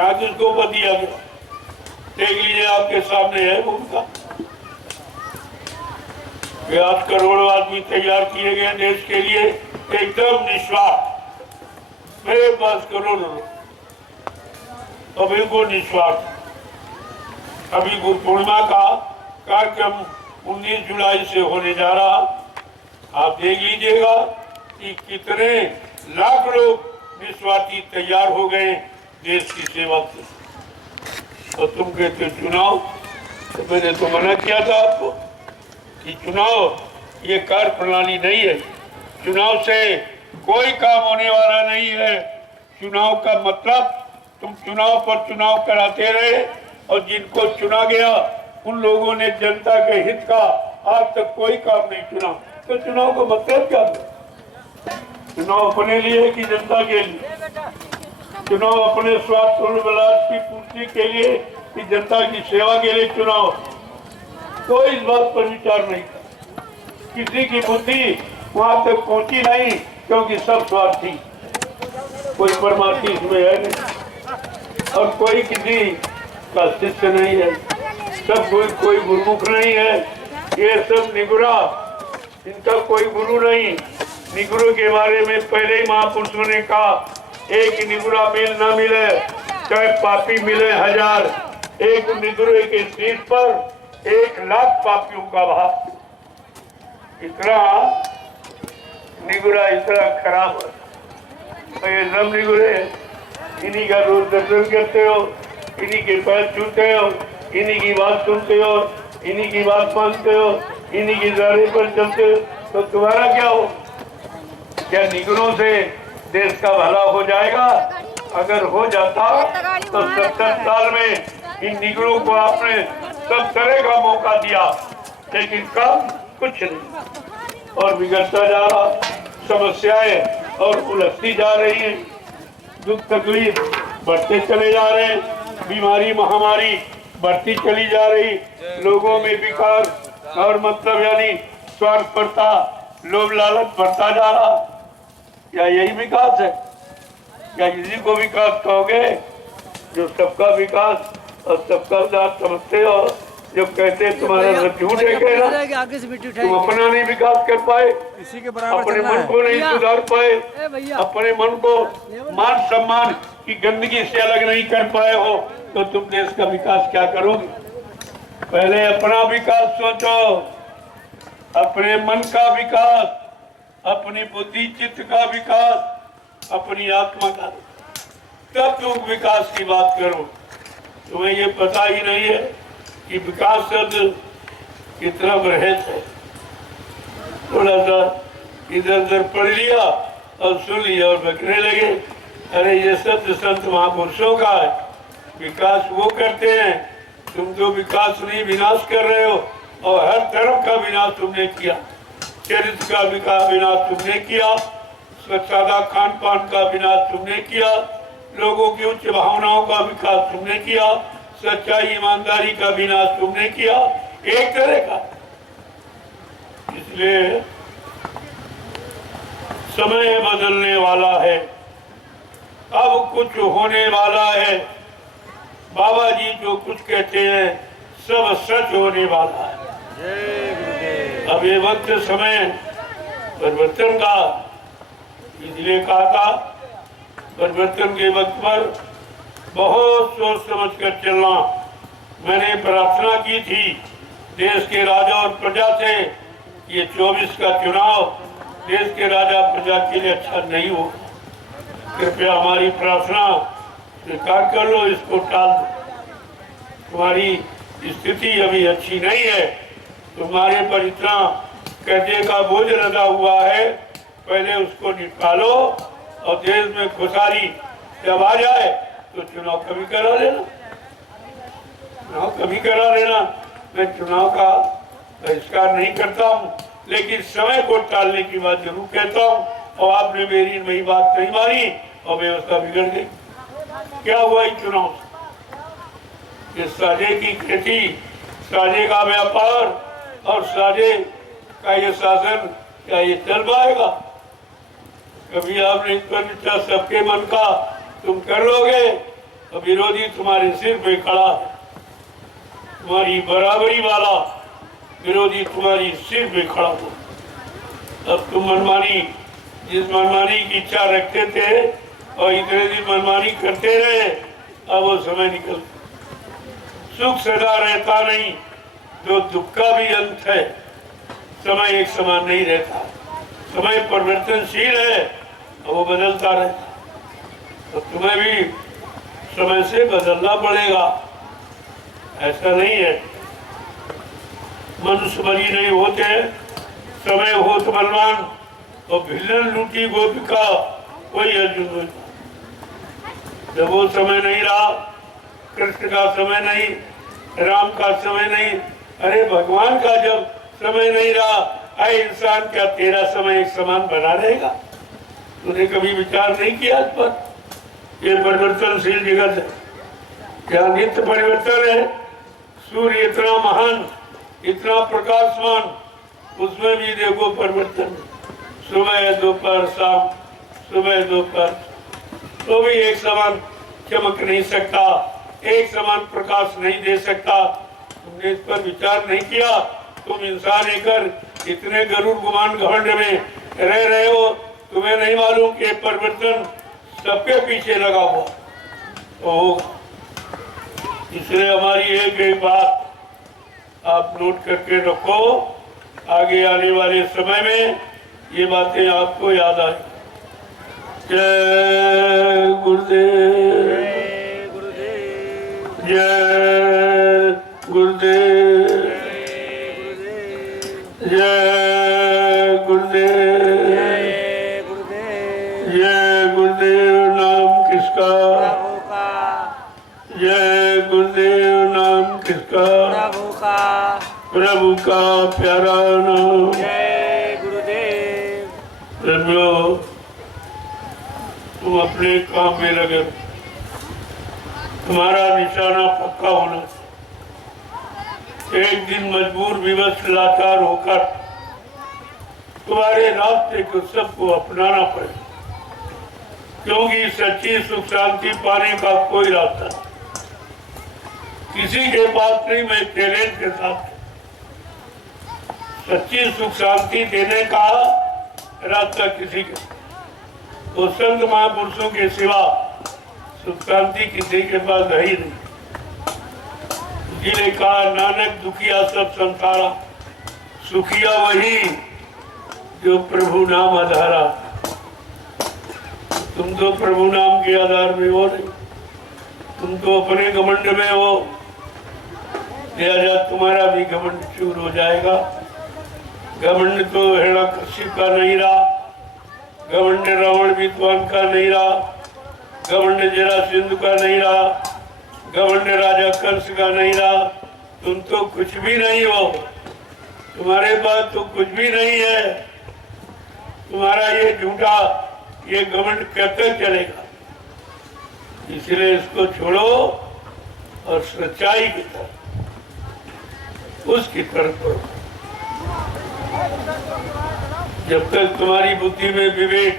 आज उसको पद दिया गया, देख लीजिए आपके सामने है उनका। 8 करोड़ आदमी तैयार किए गए देश के लिए, एकदम निस्वार्थ। मेरे पास करोड़ों लोग और बिल्कुल निस्वार्थ। अभी गुरु पूर्णिमा का कार्यक्रम 19 जुलाई से होने जा रहा। आप देख लीजिएगा कि कितने लाख लोग निस्वार्थी तैयार हो गए देश की सेवा के। और तुम कहते चुनाव, तो मैंने तो मना किया था आपको कि चुनाव ये कार्य प्रणाली नहीं है। चुनाव से कोई काम होने वाला नहीं है। चुनाव का मतलब तुम चुनाव पर चुनाव कराते रहे और जिनको चुना गया उन लोगों ने जनता के हित का आज तक कोई काम नहीं चुना। तो चुनाव का मतलब क्या है? चुनाव अपने लिए कि जनता के लिए? चुनाव अपने स्वार्थ और विलास की पूर्ति के लिए कि जनता की सेवा के लिए चुनाव? तो इस बात पर विचार नहीं कर, किसी की बुद्धि वहां तक पहुंची नहीं, क्योंकि सब स्वार्थी, कोई परमार्थी इसमें है नहीं और कोई किसी का शिष्य नहीं है। सब कोई गुरुमुख नहीं है, ये सब निगुरा, इनका कोई गुरु नहीं। निगुरु के बारे में पहले ही महापुरुषों ने कहा, एक निगुरा मेल ना मिले चाहे पापी मिले 1000। एक निगुरे के शीश पर 1,00,000 पापियों का भार। इतना निगुरा इतना खराब है, तो ये सब निगुरे इन्हीं का रोज दर्शन करते हो, इन्हीं के पैर छूते हो, इन्हीं की बात सुनते हो, इन्हीं की बात मानते हो, इन्हीं के दायरे पर चलते हो, तो तुम्हारा क्या हो? क्या निगुरों से देश का भला हो जाएगा? अगर हो जाता तो 70 साल में इन निगुरों को आपने सब तरह का मौका दिया, लेकिन काम कुछ नहीं और बिगड़ता जा रहा, समस्याएं और उलझती जा रही हैं, दुख तकलीफ बढ़ते चले जा रहे हैं, बीमारी महामारी बढ़ती चली जा रही, लोगों में विकार और मतलब यानी स्वार्थपरता लोभ लालच बढ़ता जा रहा। क्या यही विकास है? क्या इसी को विकास कहोगे जो सबका विकास और सबका उद्धार समझते हो? जो कहते हैं तुम्हारा झूठ है कहना, तुम अपना नहीं विकास कर पाए, इसी के बराबर अपने चलना मन है। को नहीं सुधार पाए, अपने मन को मान सम्मान की गंदगी से अलग नहीं कर पाए हो, तो तुम देश का विकास क्या करोगे? पहले अपना विकास सोचो, अपने मन का विकास, अपनी बुद्धि चित्त का विकास, अपनी आत्मा का, तब तुम विकास की बात करो। तुम्हें ये पता ही नहीं है कि विकास शब्द कितना बृहद है। थोड़ा सा इधर उधर पढ़ लिया और सुन लिया और बकने लगे, अरे ये शब्द संत महापुरुषों का है, विकास वो करते हैं, तुम तो विकास नहीं विनाश कर रहे हो, और हर तरफ का विनाश तुमने किया, चरित्र का विनाश तुमने किया, स्वच्छता खान पान का विनाश तुमने किया, लोगों की उच्च भावनाओं का विकास तुमने किया, सच्चाई ईमानदारी का विनाश तुमने किया, एक तरह का। इसलिए समय बदलने वाला है, अब कुछ होने वाला है। बाबा जी जो कुछ कहते हैं सब सच होने वाला है। अब ये वक्त समय परिवर्तन का, इसलिए कहा था परिवर्तन के वक्त पर बहुत सोच समझ कर चलना। मैंने प्रार्थना की थी देश के राजा और प्रजा से, ये 24 का चुनाव देश के राजा प्रजा के लिए अच्छा नहीं हो, कृपया हमारी प्रार्थना स्वीकार कर लो, इसको टाल दो। तुम्हारी स्थिति अभी अच्छी नहीं है, तुम्हारे पर इतना कर्जे का बोझ लगा हुआ है, पहले उसको निकालो और देश में खुशहाली जब आ जाए तो चुनाव कभी करा लेना, चुनाव कभी करा लेना। मैं चुनाव का बहिष्कार नहीं करता हूँ, लेकिन समय को टालने की बात जरूर कहता हूँ, और आपने मेरी बात नहीं मानी और व्यवस्था बिगड़ गई। क्या हुआ इस चुनाव से? ये साझे की खेती, साझे का व्यापार और साझे का ये शासन, क्या ये चल पाएगा? कभी आपने इस पर विचार सबके मन का तुम कर लोगे तो विरोधी तुम्हारे सिर पे खड़ा है, तुम्हारी बराबरी वाला विरोधी तुम्हारी सिर पे खड़ा हो। अब तुम मनमानी, जिस मनमानी की इच्छा रखते थे और इतने दिन मनमानी करते रहे, अब वो समय निकल, सुख सदा रहता नहीं, तो दुख का भी अंत है। समय एक समान नहीं रहता, समय परिवर्तनशील है और वो बदलता रहता, तो तुम्हें भी समय से बदलना पड़ेगा। ऐसा नहीं है मनुष्य बली नहीं होते, समय हो तो बलवान, और भिलन लूटी गोपिका कोई अर्जुन नहीं। जब वो समय नहीं रहा, कृष्ण का समय नहीं, राम का समय नहीं, अरे भगवान का जब समय नहीं रहा, अरे इंसान क्या तेरा समय एक समान बना रहेगा? तूने कभी विचार नहीं किया इस पर? ये परिवर्तनशील जगत है, क्या नित्य परिवर्तन है। सूर्य इतना महान, इतना प्रकाशमान, उसमें भी देखो परिवर्तन, सुबह दोपहर शाम, सुबह दोपहर, तो भी एक समान चमक नहीं सकता, एक समान प्रकाश नहीं दे सकता। तुमने इस पर विचार नहीं किया, तुम इंसान होकर इतने गरुड़ गुमान घमंड में रह रहे हो, तुम्हें नहीं मालूम कि परिवर्तन सबके पीछे लगा हुआ तो होगा। इसलिए हमारी एक बात आप नोट करके रखो, आगे आने वाले समय में ये बातें आपको याद आए। जय गुरुदेव, जय गुरुदेव, जय गुरुदेव, जय गुरुदेव, जय गुरुदेव, जय गुरुदेव। जय गुरुदेव नाम किसका, प्रभु का, जय गुरुदेव नाम किसका, प्रभु का, प्रभु का प्यारा नाम। जय गुरुदेव। प्रभु तुम अपने काम में लगे, तुम्हारा निशाना पक्का होना। एक दिन मजबूर विवश लाचार होकर तुम्हारे रास्ते को सबको अपनाना पड़े, क्योंकि सच्ची सुख शांति पाने का कोई रास्ता किसी के पास नहीं। मैं चैलेंज के साथ सच्ची सुख शांति देने का रास्ता किसी के, वो संत महापुरुषों के सिवा सुख शांति किसी के पास है ही नहीं। जिन्हें कहा नानक दुखिया सब संसारा, सुखिया वही जो प्रभु नाम आधारा। तुम तो प्रभु नाम के आधार में हो नहीं, तुम तो अपने घमंड में हो। लिहाजा तुम्हारा भी घमंड चूर हो जाएगा। घमंड तो हिरण्यकशिप का नहीं रहा, घमंड रावण विद्वान का नहीं रहा, घमंड जरासंध का नहीं रहा, घमंड राजा कंस का नहीं रहा। तुम तो कुछ भी नहीं हो, तुम्हारे पास तो कुछ भी नहीं है। तुम्हारा ये झूठा ये घमंड कब तक चलेगा? इसलिए इसको छोड़ो और सच्चाई की तरफ, उसकी तरफ बढ़ो। जब तक तुम्हारी बुद्धि में विवेक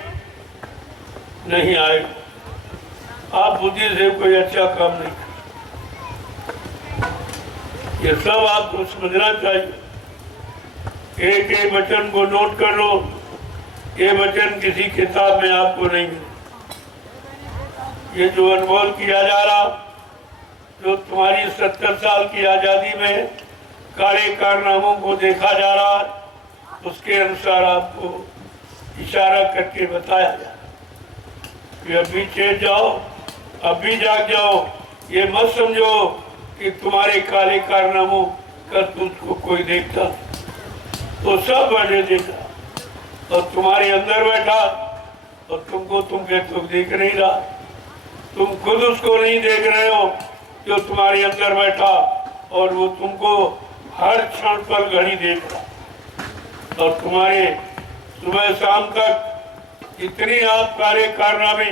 नहीं आएगा, आप बुद्धि से कोई अच्छा काम नहीं कर। ये सब आपको समझना चाहिए। एक एक वचन को नोट कर लो। ये वचन किसी किताब में आपको नहीं मिले। ये जो अनमोल किया जा रहा, जो तुम्हारी 70 साल की आजादी में काले कारनामों को देखा जा रहा, उसके अनुसार आपको इशारा करके बताया जा रहा कि अभी चेत जाओ, अभी जाग जाओ। ये मत समझो कि तुम्हारे काले कारनामों का तुझको कोई देखता, तो सब वजह देखा और तुम्हारे अंदर बैठा और तुमको तुम कहते हो देख नहीं रहा। तुम खुद उसको नहीं देख रहे हो जो तुम्हारे अंदर बैठा, और वो तुमको हर क्षण पर घड़ी देख रहा। और तुम्हारे सुबह शाम तक जितनी आप कार्य कारनामे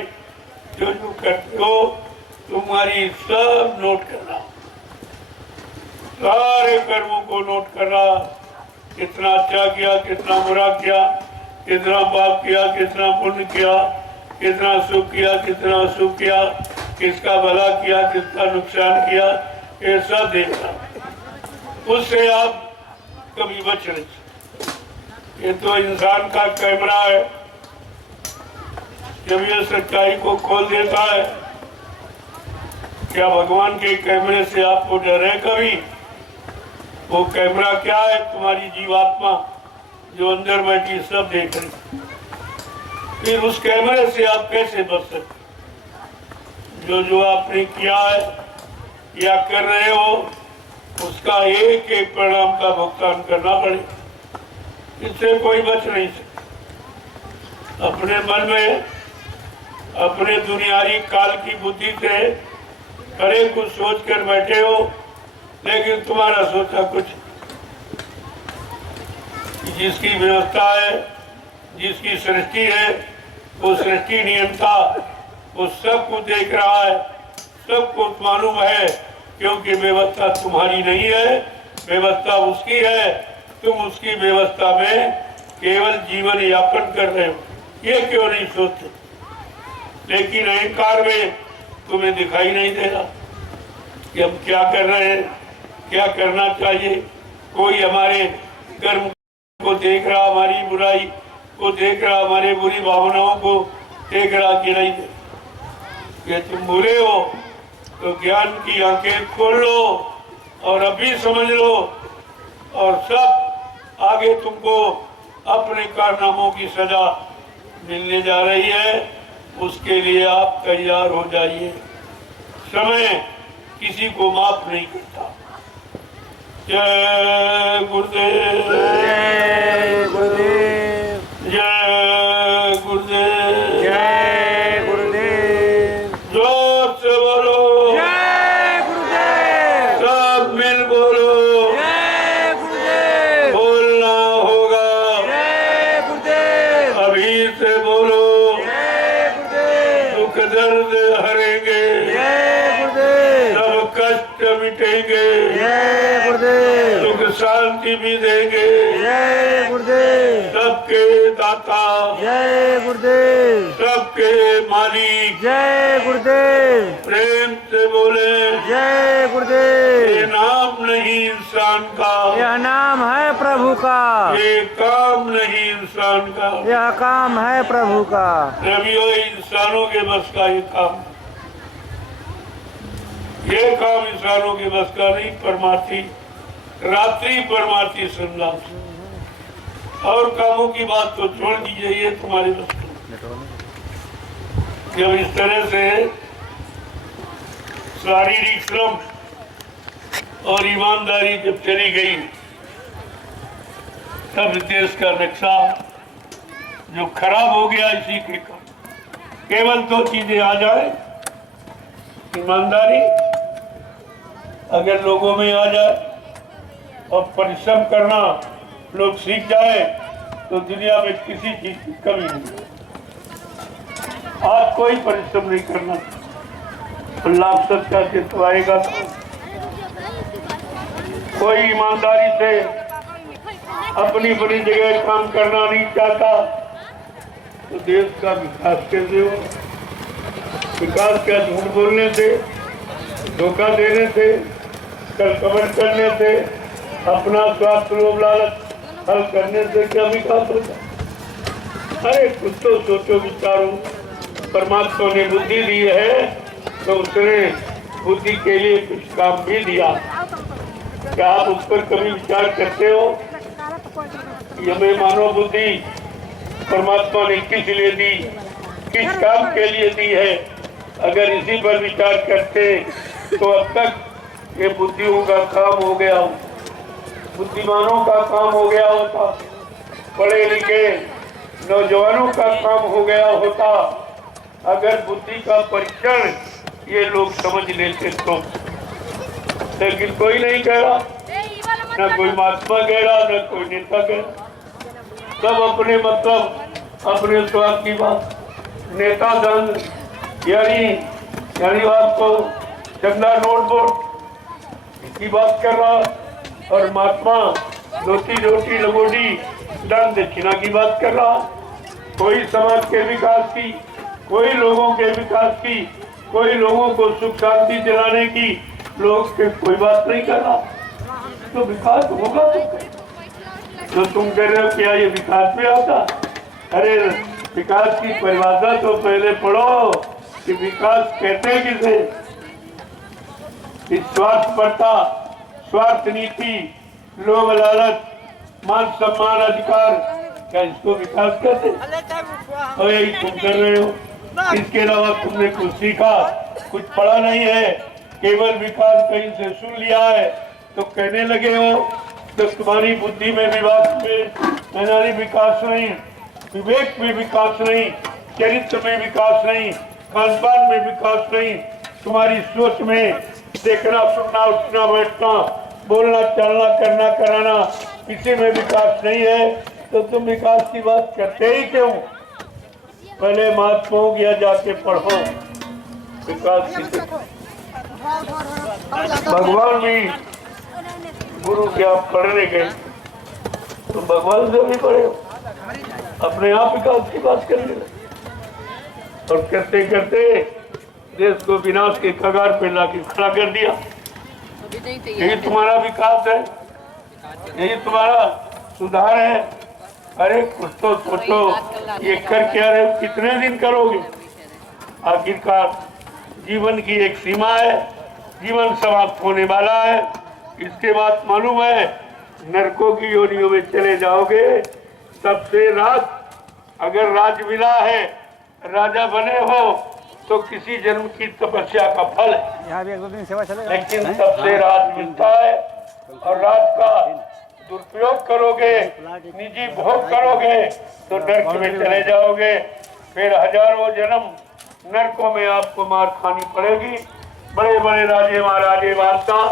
जो जो करते हो, तुम्हारी सब नोट कर रहा, सारे कर्मों को नोट कर रहा। कितना अच्छा किया, कितना बुरा किया, कितना पाप किया, कितना पुण्य किया, कितना सुख किया, कितना अशुभ किया, किसका भला किया, किसका नुकसान किया, ये सब देखना। उससे आप कभी बच नहीं सकते। ये तो इंसान का कैमरा है, जब ये सच्चाई को खोल देता है। क्या भगवान के कैमरे से आपको डर है कभी? वो कैमरा क्या है? तुम्हारी जीवात्मा जो अंदर बैठी सब देख रही। फिर उस कैमरे से आप कैसे बच सकते? जो जो आपने किया है या कर रहे हो, उसका एक एक परिणाम का भुगतान करना पड़े। इससे कोई बच नहीं सकता। अपने मन में अपने दुनियावी काल की बुद्धि से हरे कुछ सोच कर बैठे हो, लेकिन तुम्हारा सोचा कुछ। जिसकी व्यवस्था है, जिसकी सृष्टि है, वो सृष्टि नियंता वो सब कुछ देख रहा है, सब कुछ मालूम है, क्योंकि व्यवस्था तुम्हारी नहीं है, व्यवस्था उसकी है। तुम उसकी व्यवस्था में केवल जीवन यापन कर रहे हो, ये क्यों नहीं सोचते? लेकिन अहंकार में तुम्हें दिखाई नहीं दे रहा कि हम क्या कर रहे हैं, क्या करना चाहिए। कोई हमारे कर्म को देख रहा, हमारी बुराई को देख रहा, हमारी बुरी भावनाओं को देख रहा कि नहीं? ये तुम बुरे हो तो ज्ञान की आंखें खोल लो और अभी समझ लो, और सब आगे तुमको अपने कारनामों की सजा मिलने जा रही है, उसके लिए आप तैयार हो जाइए। समय किसी को माफ नहीं करता। जय गुरुदेव, जय गुरुदेव, जय गुरुदेव, जय गुरुदेव, जोर से बोलो, जय गुरुदेव, सब मिल बोलो, जय गुरुदेव, बोलना होगा, जय गुरुदेव, अभी से बोलो, जय गुरुदेव, दुख दर्द हरेंगे, जय गुरुदेव, सब कष्ट मिटेंगे, जय गुरुदेव, सुख शांति भी देंगे। जय गुरुदेव, सबके दाता, जय गुरुदेव, सबके मालिक, जय गुरुदेव, प्रेम से बोले, जय ये गुरुदेव। नाम नहीं इंसान का, यह नाम है प्रभु का, ये काम नहीं इंसान का। यह काम है प्रभु का। रवियो इंसानों के बस का ये काम इंसानों के बस का नहीं। परमार्थी रात्रि परमार्थी संलाप और कामों की बात तो छोड़ दीजिए, ये तुम्हारे बस का। जब इस तरह से शारीरिक श्रम और ईमानदारी जब चली गई, तब देश का नक्शा जो खराब हो गया इसी के कारण। केवल दो चीजें आ जाए, ईमानदारी अगर लोगों में आ जाए और परिश्रम करना लोग सीख जाए तो दुनिया में किसी चीज की कमी नहीं। आज कोई परिश्रम नहीं करना, लाभ सत्ता से तो आएगा। कोई ईमानदारी से अपनी बड़ी जगह काम करना नहीं चाहता तो देश का विकास कैसे हो? विकास क्या झूठ बोलने से, धोखा देने से, कल कमेंट करने से, अपना स्वार्थ लोभ लालच हल करने से क्या विकास होता? अरे कुछ तो सोचो, विचारो। परमात्मा ने बुद्धि दी है तो उसने बुद्धि के लिए कुछ काम भी दिया। क्या आप उस पर कभी विचार करते हो? ये मैं मानव बुद्धि परमात्मा ने किस लिए दी, किस काम के लिए दी है? अगर इसी पर विचार करते तो अब तक ये बुद्धियों का काम हो गया, बुद्धिमानों का काम हो गया होता, पढ़े लिखे नौजवानों का काम हो गया होता। अगर बुद्धि का परीक्षण ये लोग समझ लेते तो। लेकिन कोई नहीं कह रहा, न कोई महात्मा कह रहा, न कोई नेता कह रहा। सब अपने मतलब, अपने स्वार्थ की बात। नेता धन यानी आपको चंदा नोट बोर्ड की बात कर रहा, और महात्मा रोटी रोटी लगोटी दान दक्षिणा की बात कर रहा। कोई समाज के विकास की, कोई लोगों के विकास की, कोई लोगों को सुख शांति दिलाने की लोग के कोई बात नहीं कर रहा। तो विकास होगा तो तुम कह रहे हो क्या ये विकास में आता? अरे विकास की परिभाषा तो पहले पढ़ो कि विकास कहते हैं किसे। इस स्वार्थपरता, स्वार्थ नीति, लोभ लालच, मान सम्मान अधिकार, क्या इसको विकास कहते? और यही तुम कर रहे हो। इसके अलावा तुमने कुछ सीखा, कुछ पढ़ा नहीं है, केवल विकास कहीं से सुन लिया है तो कहने लगे हो। तो तुम्हारी बुद्धि में विकास नहीं, विवेक में विकास नहीं, चरित्र में विकास नहीं, खान पान में विकास नहीं, तुम्हारी सोच में देखना सुनना उठना बैठना बोलना चलना करना कराना किसी में विकास नहीं है। तो तुम विकास की बात करते ही क्यों? पहले महात्माओं की जाके पढ़ो विकास की। भगवान भी गुरु के आप पढ़ने गए तो भगवान से भी पढ़े, अपने आप विकास की बात करने लगे और करते करते देश को विनाश के कगार पे लाके खड़ा कर दिया। यही तुम्हारा विकास है, यही तुम्हारा सुधार है। अरे कुछ तो सोचो, ये कर क्या रहे हो? कितने दिन करोगे? आखिरकार जीवन की एक सीमा है, जीवन समाप्त होने वाला है। इसके बाद मालूम है नरकों की योनियों में चले जाओगे। सबसे अगर राज मिला है, राजा बने हो, तो किसी जन्म की तपस्या का फल है। यहाँ भी एक दो दिन सेवा चलेगा। लेकिन सबसे राज मिलता है, और राज का दुरुपयोग करोगे, निजी भोग करोगे, तो नरक में चले जाओगे। फिर हजारों जन्म नरकों में आपको मार खानी पड़ेगी। बड़े बड़े राजे महाराजे बादशाह,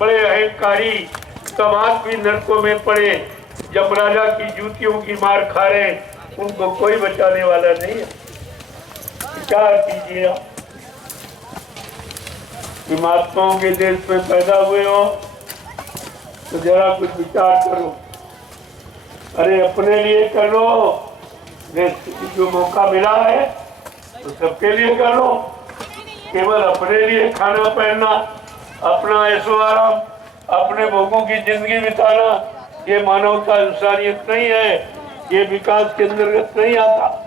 बड़े अहंकारी समाज भी नरकों में पड़े, जब राजा की जूतियों की मार खा रहे, उनको कोई बचाने वाला नहीं है। विचार कीजिए आप, कि महात्माओं के देश में पैदा हुए हो तो जरा कुछ विचार करो। अरे अपने लिए करो, जो मौका मिला है तो सबके लिए करो। केवल अपने लिए खाना पहनना, अपना ऐशो आराम, अपने भोगों की जिंदगी बिताना, ये मानवता इंसानियत नहीं है, ये विकास के अंतर्गत नहीं आता।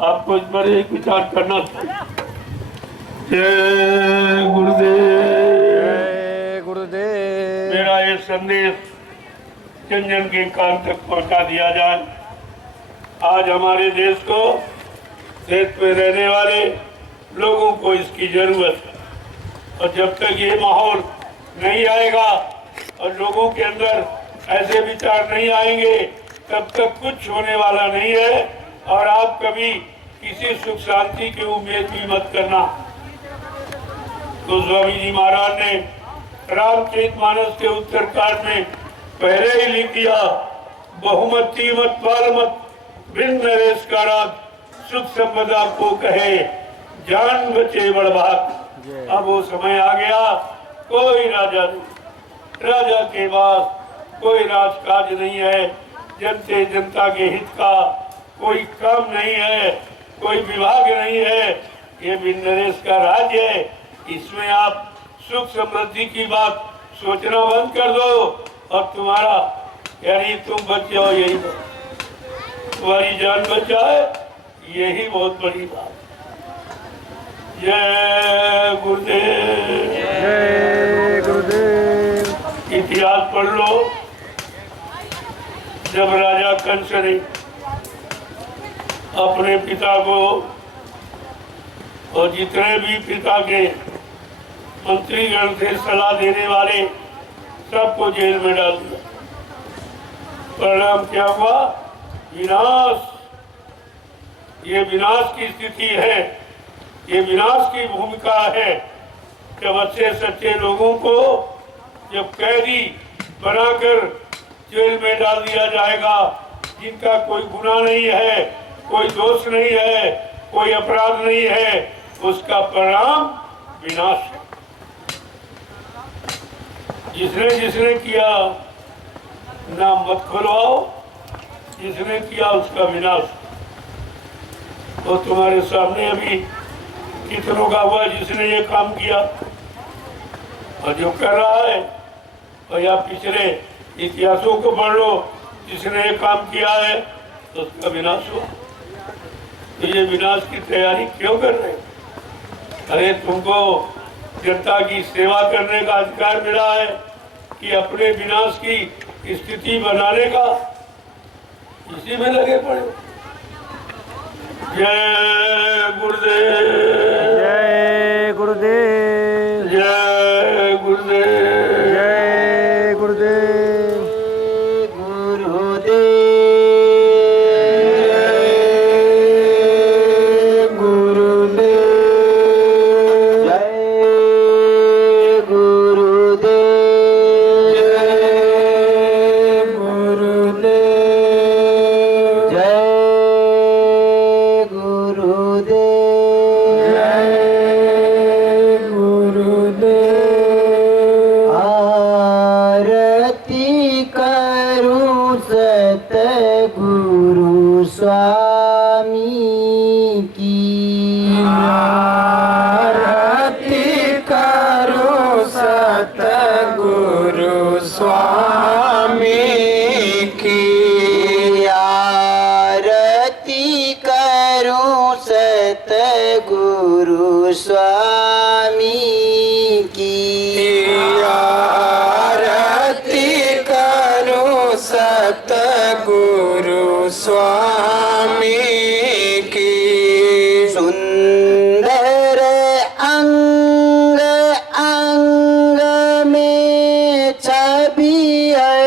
आपको इस पर एक विचार करना चाहिए। जय गुरुदेव। जय गुरुदेव। मेरा ये संदेश जन जन के कान तक पहुंचा दिया जाए। आज हमारे देश में रहने वाले लोगों को इसकी जरूरत है, और जब तक ये माहौल नहीं आएगा और लोगों के अंदर ऐसे विचार नहीं आएंगे, तब तक कुछ होने वाला नहीं है। और आप कभी किसी सुख शांति की उम्मीद भी मत करना। तो स्वामी जी महाराज ने रामचरितमानस के उत्तरकांड में पहले ही लिख दिया, बहुमती मत बाल मत बिन नरेश का राज, सुख संपदा को कहे जान बचे बड़भाग। अब वो समय आ गया, कोई राजा नहीं, राजा के पास कोई राजकाज नहीं है, जनते जनता के हित का कोई काम नहीं है, कोई विभाग नहीं है। ये बिन नरेश का राज्य है, इसमें आप सुख समृद्धि की बात सोचना बंद कर दो, और तुम्हारा यानी तुम बच जाओ, यही तुम्हारी जान बच जाए, यही बहुत बड़ी बात। जय गुरुदेव। जय गुरुदेव। इतिहास पढ़ लो, जब राजा कंस ने अपने पिता को और जितने भी पिता के मंत्रीगण थे, सलाह देने वाले, सबको जेल में डाल दिया। परिणाम क्या हुआ? विनाश। ये विनाश की स्थिति है, ये विनाश की भूमिका है। जब अच्छे सच्चे लोगों को जब कैदी बनाकर जेल में डाल दिया जाएगा, जिनका कोई गुनाह नहीं है, कोई दोष नहीं है, कोई अपराध नहीं है, उसका परिणाम विनाश है। जिसने जिसने किया नाम मत खुलवाओ, जिसने किया उसका विनाश। तो तुम्हारे सामने अभी कितनों का हुआ जिसने ये काम किया, और जो कर रहा है, और या पिछले इतिहासों को पढ़ लो, जिसने ये काम किया है तो उसका विनाश हुआ। तो ये विनाश की तैयारी क्यों कर रहे? अरे तुमको जनता की सेवा करने का अधिकार मिला है कि अपने विनाश की स्थिति बनाने का, इसी में लगे पड़े। जय गुरुदेव। जय गुरुदेव। जय गुरुदेव। जय गुरुदेव। स्वामी की आरती सतगुरु स्वामी की। सुंदर अंग अंग में छवि है,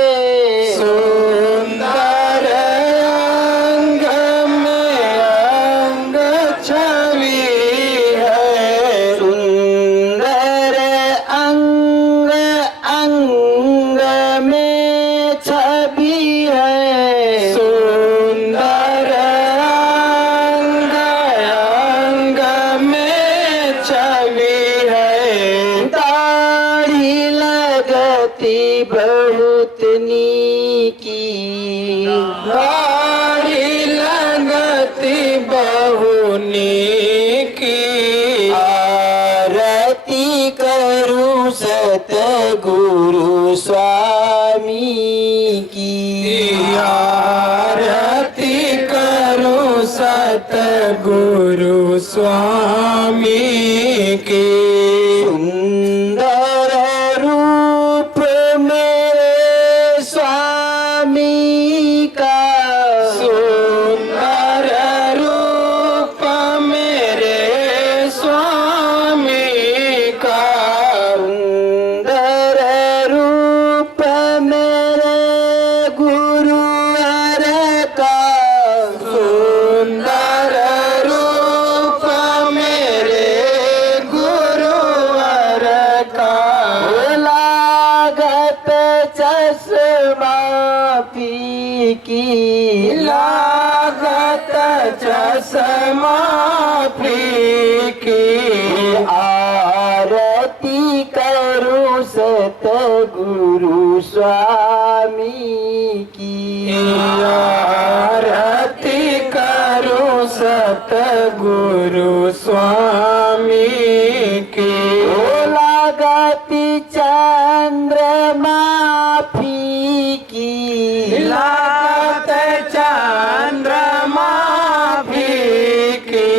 सुंदर अंग में अंग छवि है। सुंदर अंग अंग में छवि है, सुंदर अंग अंग में छवि है। दाढ़ी लगती बहुत नीकी, दाढ़ी लगती बहुनी की। आरती करूं सतगुरु स्वामी की। आरती करो सतगुरु स्वामी की। सुंदर रूप मेरे स्वामी का, सुंदर रूप मेरे स्वामी का। सुंदर रूप मेरे गुरुवर का, सुंदर रूप मेरे गुरुवर का। लागत चश्मा फीकी, लागत चश्मा फीकी। आरती करूं सतगुरु स्वामी की। आरती करो सतगुरु स्वामी की। लागती चंद्रमा फीकी, लागत चंद्रमा फीकी।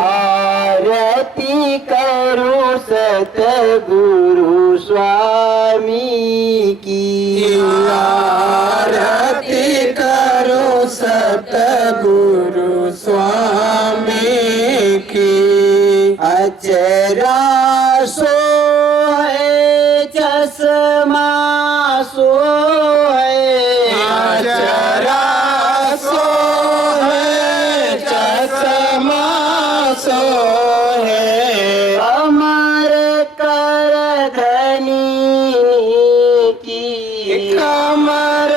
आरती करूं सतगुरु स्वामी की। आरती करो सतगुरु स्वामी की। अचरा सोए चश्मा सोए, अचरा सोहे चश्मा सोहे। अमर कर धनी की, कमर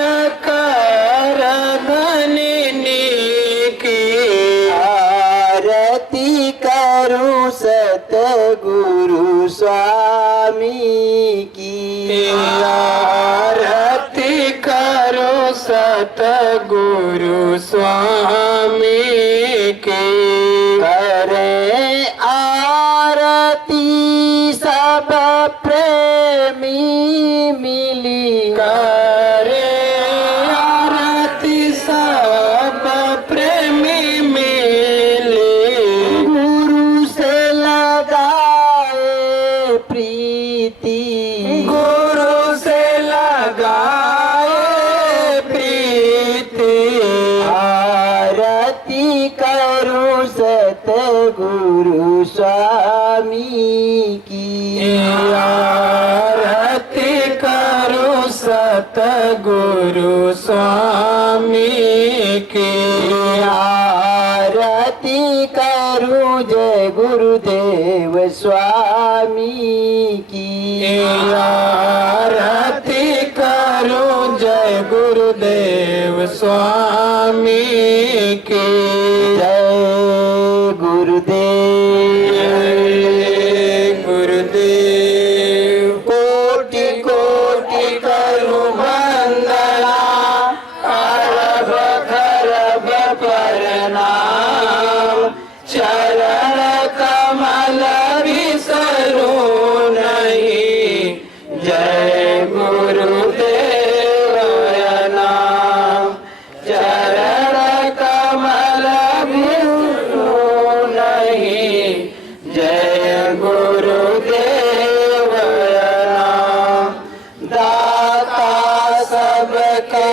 कर धनिनी की। आरती करूं सतगुरु स्वामी की। आरती करो सतगुरु स्वामी की। करे आरती सब प्रेमी मिली, करे आरती सब प्रेमी मिले। गुरु से लगाए प्रीति, गुरु से लगाए प्रीति। आरती करूं सतगुरु स्वामी की। आरती करो सतगुरु स्वामी की। आरती करूं जय गुरुदेव स्वामी की। आरती करो जय गुरुदेव स्वामी की। जय गुरुदेव। जय गुरुदेव। कोटि कोटि करूं वंदना, अरब खरब प्रणाम। चरण कमल विसरू नहीं, जय गुरुदेव नाम। चरण कमल विसरू नहीं, जय गुरुदेव नाम। दाता सबके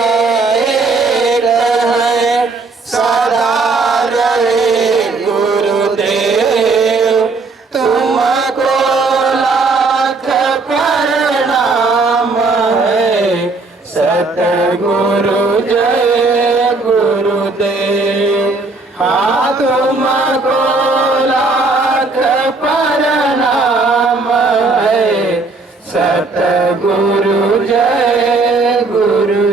गुरु जय गुरु